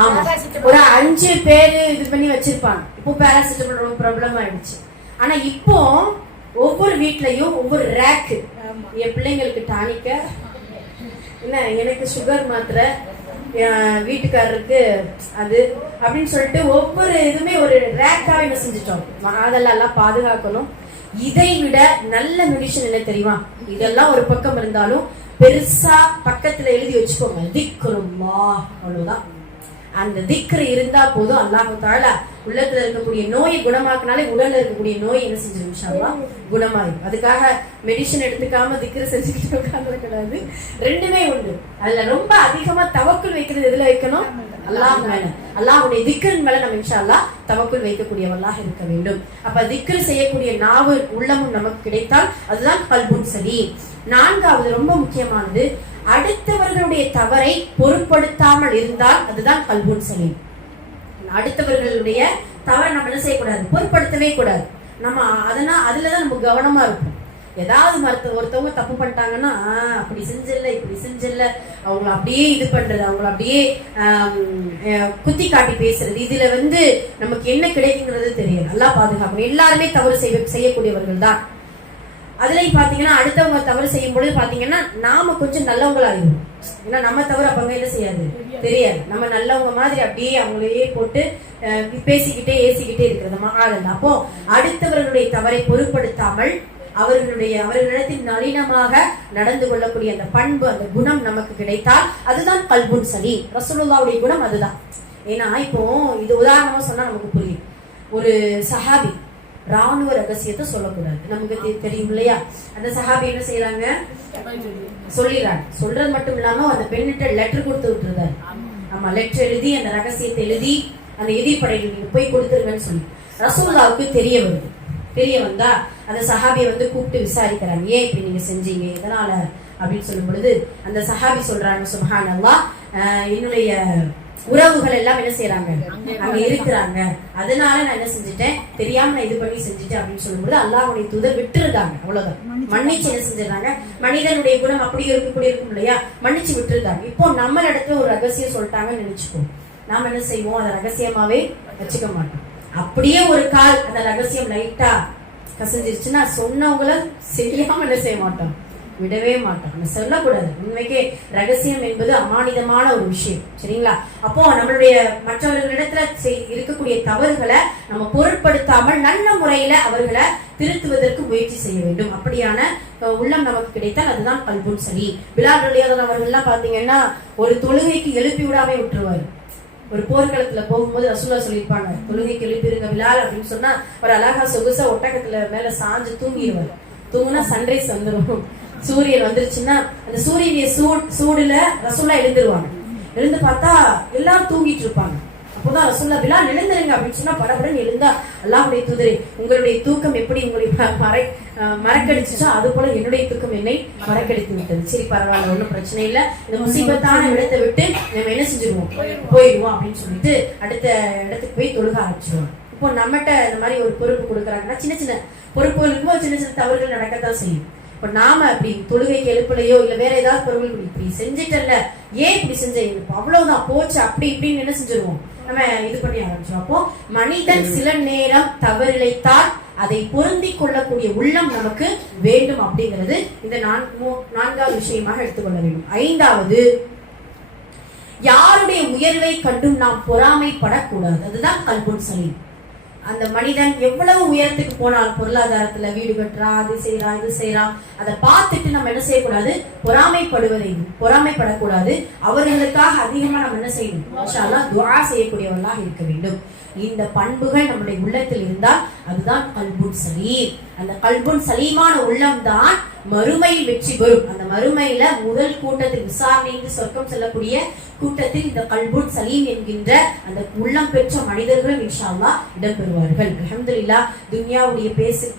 ஆமா ஒரு 5 பேரு இது பண்ணி வச்சிருப்பாங்க. இப்போ பேராசிட்டமல் ரொம்ப ப்ராப்ளம் ஆயிடுச்சு. ஆனா இப்போ ஒவ்வொரு வீட்லயும் ஒவ்வொரு ரேக்கு, என் பிள்ளைங்களுக்கு டானிக்க, என்ன எனக்கு சுகர் மாத்திரை, வீட்டுக்காரருக்கு அது அப்படின்னு சொல்லிட்டு ஒவ்வொரு இதுவுமே ஒரு ரேக்காவே என்ன செஞ்சுட்டோம். அதெல்லாம் பாதுகாக்கணும். இதை விட நல்ல மெடிஷன் என்ன தெரியுமா? இதெல்லாம் ஒரு பக்கம் இருந்தாலும் பெருசா பக்கத்துல எழுதி வச்சுக்கோங்க, திக்ருல்லாஹ். அவ்வளவுதான். அந்த திக்ரு இருந்தா போதும், அல்லாஹ் தஆலா உள்ளத்துல இருக்கக்கூடிய நோயை குணமாக்கினாலே உடல்ல இருக்கக்கூடிய நோய் என்ன செஞ்சிடும் இன்ஷா அல்லாஹ் குணமாயிடும். அதுக்காக மெடிசன் எடுத்துக்காம திக்ரு செஞ்சுக்கிட்டு உட்கார்ந்துருக்கூடாது. ரெண்டுமே உண்டு. அதுல ரொம்ப அதிகமா தவக்குல் வைக்கிறது எதுல வைக்கணும்? அல்லாஹ் மேல. அல்லாஹ்வுடைய திக்ரின் மேல நம்ம இன்ஷா அல்லாஹ் தவக்குல் வைக்கக்கூடியவர்களாக இருக்க வேண்டும். அப்ப திக்ரு செய்யக்கூடிய நாவு உள்ளமும் நமக்கு கிடைத்தால் அதுதான் கல்புன் சலீம். நான்காவது ரொம்ப முக்கியமானது, அடுத்தவர்களுடைய தவறை பொருட்படுத்தாமல் இருந்தால் அதுதான் கல்புன் சலீம். அடுத்தவர்களுடைய தவறை நம்ம என்ன செய்யக்கூடாது? பொருட்படுத்தவே கூடாது. நம்ம அதுலதான் நம்ம கவனமா இருக்கும். ஏதாவது ஒருத்தவங்க தப்பு பண்ணிட்டாங்கன்னா அப்படி செஞ்சில்ல இப்படி செஞ்சில்ல, அவங்களை அப்படியே இது பண்றது, அவங்களை அப்படியே குத்தி காட்டி பேசுறது, இதுல நமக்கு என்ன கிடைக்குங்கிறது தெரியாது. நல்லா பாதுகாக்கணும். எல்லாருமே தவறு செய்யக்கூடியவர்கள் தான். அதுலயும் பாத்தீங்கன்னா அடுத்தவங்க தவறு செய்யும் பொழுது பாத்தீங்கன்னா நாம கொஞ்சம் நல்லவங்களாயிரும். ஏன்னா நம்ம தவறு அப்பங்க என்ன செய்யாது தெரியாது. நம்ம நல்லவங்க மாதிரி அப்படியே அவங்களையே போட்டு பேசிக்கிட்டே ஏசிக்கிட்டே இருக்கிறது ஆகல. அப்போ அடுத்தவர்களுடைய தவறை பொருட்படுத்தாமல் அவர்களிடத்தில் நளினமாக நடந்து கொள்ளக்கூடிய அந்த பண்பு, அந்த குணம் நமக்கு கிடைத்தால் அதுதான் கல்புன் சலீம். ரசூலுல்லாஹ்வுடைய குணம் அதுதான். ஏன்னா இப்போ இது உதாரணமா சொன்னா நமக்கு புரியும். ஒரு சஹாபி ராணுவ ரகசியத்தை சொல்லக்கூடாது, நமக்கு தெரியும் இல்லையா? அந்த சஹாபி என்ன செய்யறாங்க? சொல்லிடுறாங்க. சொல்றது மட்டும் இல்லாம அந்த பெண்ணிட்ட லெட்டர் கொடுத்து விட்டுருந்தாரு. ஆமா, லெட்டர் எழுதி அந்த ரகசியத்தை எழுதி அந்த எதிர்ப்படையில் நீங்க போய் கொடுத்துருங்கன்னு சொல்லி ரசூலுல்லாஹ்வுக்கு தெரிய வருது. தெரிய வந்தா அந்த சஹாபியை கூப்பிட்டு விசாரிக்கிறாங்க, ஏன் இப்படி நீங்க செஞ்சீங்க, எதனால அப்படின்னு சொல்லும் பொழுது அந்த சஹாபி சொல்றாங்க, சுப்ஹானல்லாஹ், என்னுடைய உறவுகள் எல்லாம் என்ன செய்யறாங்க, அங்க இருக்கிறாங்க, அதனால நான் என்ன செஞ்சுட்டேன், தெரியாம நான் இது பண்ணி செஞ்சுட்டேன் அப்படின்னு சொல்லும்போது அல்லாஹ்வுடைய தூதர் விட்டுருந்தாங்க. அவ்வளவுதான், மன்னிச்சு என்ன செஞ்சிடறாங்க. மனிதனுடைய குணம் அப்படி இருக்கும் இல்லையா, மன்னிச்சு விட்டுருந்தாங்க. இப்போ நம்ம இடத்துல ஒரு ரகசியம் சொல்லிட்டாங்கன்னு நினைச்சுக்கோ, நாம என்ன செய்வோம், அதை ரகசியமாவே வச்சுக்க மாட்டோம். அப்படியே ஒரு கால் அந்த ரகசியம் லைட்டா கசஞ்சிருச்சுன்னா சொன்னவங்கள செய்யாம என்ன செய்ய மாட்டோம், விடவே மாட்டோம். நம்ம சொல்லக்கூடாது. உண்மைக்கே ரகசியம் என்பது அமானிதமான ஒரு விஷயம், சரிங்களா? அப்போ நம்மளுடைய மற்றவர்களிடத்துல இருக்கக்கூடிய தவறுகளை நம்ம பொருட்படுத்தாமல் நல்ல முறையில அவர்களை திருத்துவதற்கு முயற்சி செய்ய வேண்டும். அப்படியான உள்ளம் நமக்கு கிடைத்தால் அதுதான் கல்புன் சலீம். பிலால் ரலியல்லாஹு அவர்கள் எல்லாம் பாத்தீங்கன்னா ஒரு தொழுகைக்கு எழுப்பி விடாம விட்டுருவாரு. ஒரு போர்க்களத்துல போகும்போது ரசூலுல்லாஹ் சொல்லியிருப்பாங்க, தொழுகைக்கு எழுப்பிருங்க பிலால் அப்படின்னு சொன்னா ஒரு அழகா சொகுசா ஒட்டகத்துல மேல சாஞ்சு தூங்கிடுவாரு. தூங்குனா சன்ரைஸ் வந்துடும். சூரியன் வந்துருச்சுன்னா அந்த சூரியனுடைய சூடுல ரசூலுல்லாஹ் எழுந்துருவாங்க. எழுந்து பார்த்தா எல்லாரும் தூங்கிட்டு இருப்பாங்க. அப்போதான் ரசூலுல்லாஹ் பிலால் எழுந்துருங்க அப்படின்னு சொன்னா படபடன்னு எழுந்தா, அல்லாஹ்வுடைய தூதரே, உங்களுடைய தூக்கம் எப்படி உங்களை மறக்கடிச்சுச்சோ அது போல என்னுடைய தூக்கம் என்னை மறக்கடித்து விட்டது. சரி, பரவாயில்ல, ஒன்னும் பிரச்சனை இல்ல, இந்த முசீபத்தான இடத்தை விட்டு நம்ம என்ன செஞ்சிருவோம், போயிடுவோம் அப்படின்னு சொல்லிட்டு அடுத்த இடத்துக்கு போய் தொழுக ஆரம்பிச்சிருவோம். இப்போ நம்மகிட்ட இந்த மாதிரி ஒரு பொறுப்பு கொடுக்குறாங்கன்னா சின்ன சின்ன பொறுப்புகளுக்கும் சின்ன சின்ன தவறுகள் நடக்கத்தான் செய்யும். இப்ப நாம அப்படி தொழுகைக்கு எழுப்பலையோ இல்ல வேற ஏதாவது பொருள் இப்படி செஞ்சுட்டல, ஏன் இப்படி செஞ்ச, அவ்வளவுதான் போச்சு அப்படி இப்படின்னு என்ன செஞ்சிருவோம், நம்ம இது பண்ணி ஆரம்பிச்சோம். அப்போ மனிதன் சில நேரம் தவறிழைத்தால் அதை பொருந்தி கொள்ளக்கூடிய உள்ளம் நமக்கு வேண்டும் அப்படிங்கிறது இந்த நான்காவது விஷயமாக எடுத்துக்கொள்ள வேண்டும். ஐந்தாவது, யாருடைய உயர்வை கண்டும் நாம் பொறாமைப்படக்கூடாது. அதுதான் கல்புன் சலீம். அந்த மனிதன் எவ்வளவு உயரத்துக்கு போனாலும் பொருளாதாரத்துல வீடு கட்டுறான், அது செய்யறான், இது செய்யறான், அதை பார்த்துட்டு நம்ம என்ன செய்யக்கூடாது, பொறாமைப்படக்கூடாது. அவர்களுக்காக அதிகமா நம்ம என்ன செய்யணும், இன்ஷா அல்லாஹ் துஆ செய்யக்கூடியவர்களாக இருக்க வேண்டும். இந்த பண்புகள் நம்முடைய உள்ளத்தில் இருந்தால் அதுதான் கல்புன் சலீம். அந்த கல்புன் சலீமான உள்ளம் தான் மறுமையில் வெற்றி பெறும். அந்த மறுமையில முதல் கூட்டத்தில் விசாரணைக்கு சொர்க்கம் செல்லக்கூடிய கூட்டத்தில் இந்த கல்புன் சலீம் என்கின்ற அந்த உள்ளம் பெற்ற மனிதர்களும் இன்ஷா அல்லாஹ் இடம்பெறுவார்கள். அல்ஹம்துலில்லாஹ், துன்யாவுடைய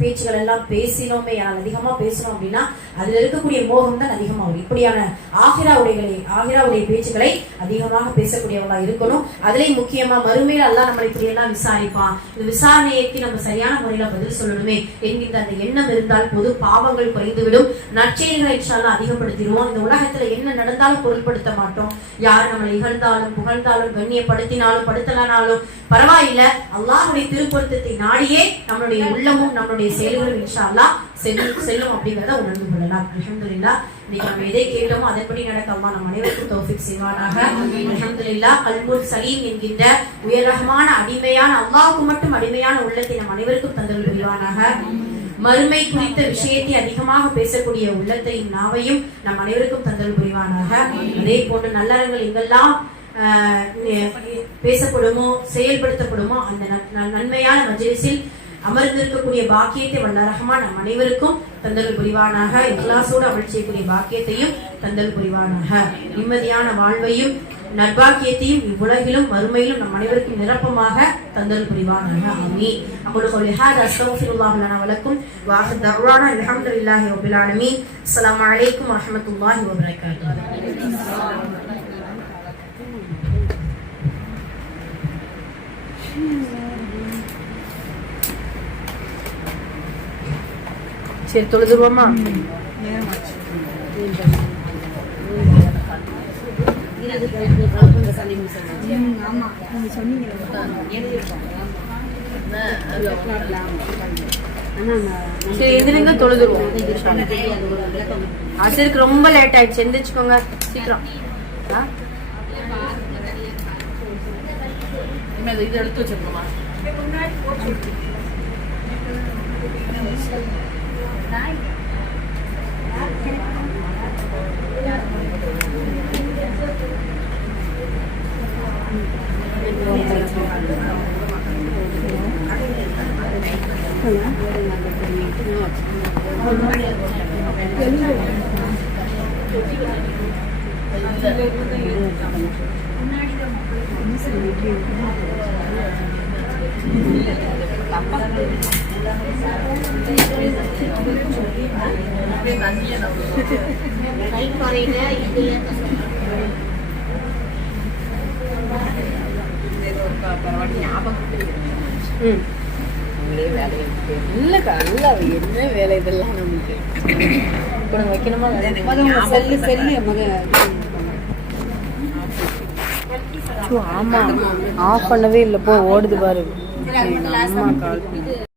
பேச்சுகள் எல்லாம் பேசினோமே, அதிகமா பேசணும் அப்படின்னா அதுல இருக்கக்கூடிய மோகம் தான் அதிகமா வரும். இப்படியான ஆகிராவுடைய பேச்சுக்களை அதிகமாக பேசக்கூடியவங்களா இருக்கணும். அதுலயும் முக்கியமா மறுமையில் அல்லாஹ் நம்மளை இப்படி எல்லாம் விசாரிப்பான், இந்த விசாரணைக்கு நம்ம சரியான முறையில பதில் சொல்லணுமே என்கின்ற அந்த எண்ணம் இருந்தால் பொது பாவங்கள் குறைந்துவிடும். நற்செயல்களை இன்ஷா அல்லாஹ் அதிகப்படுத்திடுவோம். இந்த உலகத்துல என்ன நடந்தாலும் பொருட்படுத்த மாட்டோம். யார் நம்மளை இகழ்ந்தாலும் புகழ்ந்தாலும் கண்ணியப்படுத்தினாலும் படுத்தலனாலும் பரவாயில்ல, அல்லாஹ்வுடைய திருப்பொருத்தத்தை நாடியே நம்மளுடைய உள்ளமும் நம்மளுடைய செயல்களும் இன்ஷா அல்லாஹ் செல்லும் அப்படிங்கிறத உணர்ந்து கொள்ளலாம். அல்ஹம்துலில்லாஹ். இன்னைக்கு நம்ம எதை கேட்டோமோ அதன்படி நடக்க அல்லாஹ் நம் அனைவருக்கும் தௌஃபீக் செய்வானாக. அல்ஹம்துலில்லாஹ். கல்புல் சலீம் என்கின்ற உயர்ரகமான அடிமையான அல்லாஹ்வுக்கு மட்டும் அடிமையான உள்ளத்தை நம் அனைவருக்கும் தந்தல் புரிவானாக. மறுமை குறித்த விஷயத்தை அதிகமாக பேசக்கூடிய உள்ளத்தையும் நாவையும் நம் அனைவருக்கும் தந்தல் புரிவானாக. அதே போன்று நல்லறங்கள் எங்கெல்லாம் பேசப்படுமோ செயல்படுத்தப்படுமோ அந்த நன்மையான மஜ்லிஸில் அமர்ந்திருக்கக்கூடிய பாக்கியத்தை வல்ல ரஹ்மான் நம் அனைவருக்கும் தந்தல் புரிவானாக. இக்லாசோடு அமல் செய்யக்கூடிய பாக்கியத்தையும் தந்தல் புரிவானாக. நிம்மதியான வாழ்வையும் நற்பாக்கியத்தையும் இவ்வுலகிலும் மறுமையிலும் நம் அனைவருக்கும் நிரப்பமாக தந்தல் புரிவானாக. ஆமீன். அகுலு கௌலி ஹாதா அஸ்தக்ஃபிருல்லாஹ் லனா வ லக்கும் வ ஆஹிரு தஅவானா அல்ஹம்துலில்லாஹி ரப்பில் ஆலமீன். அஸ்ஸலாமு அலைக்கும் வ ரஹ்மத்துல்லாஹி வ பரகாத்துஹு. சரி தொழுதுருவோமா? சரி எந்திரிங்க, தொழுதுருவோம். அசருக்கு ரொம்ப லேட் ஆயிடுச்சு, எந்திரிச்சுக்கோங்க சீக்கிரம். இது எடுத்து வச்சிருக்கோமா? இல்லக்கா இல்ல என்ன வேலை இதெல்லாம் நமக்கு இப்ப நம்ம வைக்கணுமா ஆமா ஆஃப் பண்ணவே இல்லை போ ஓடுது பாரு. அம்மா கால்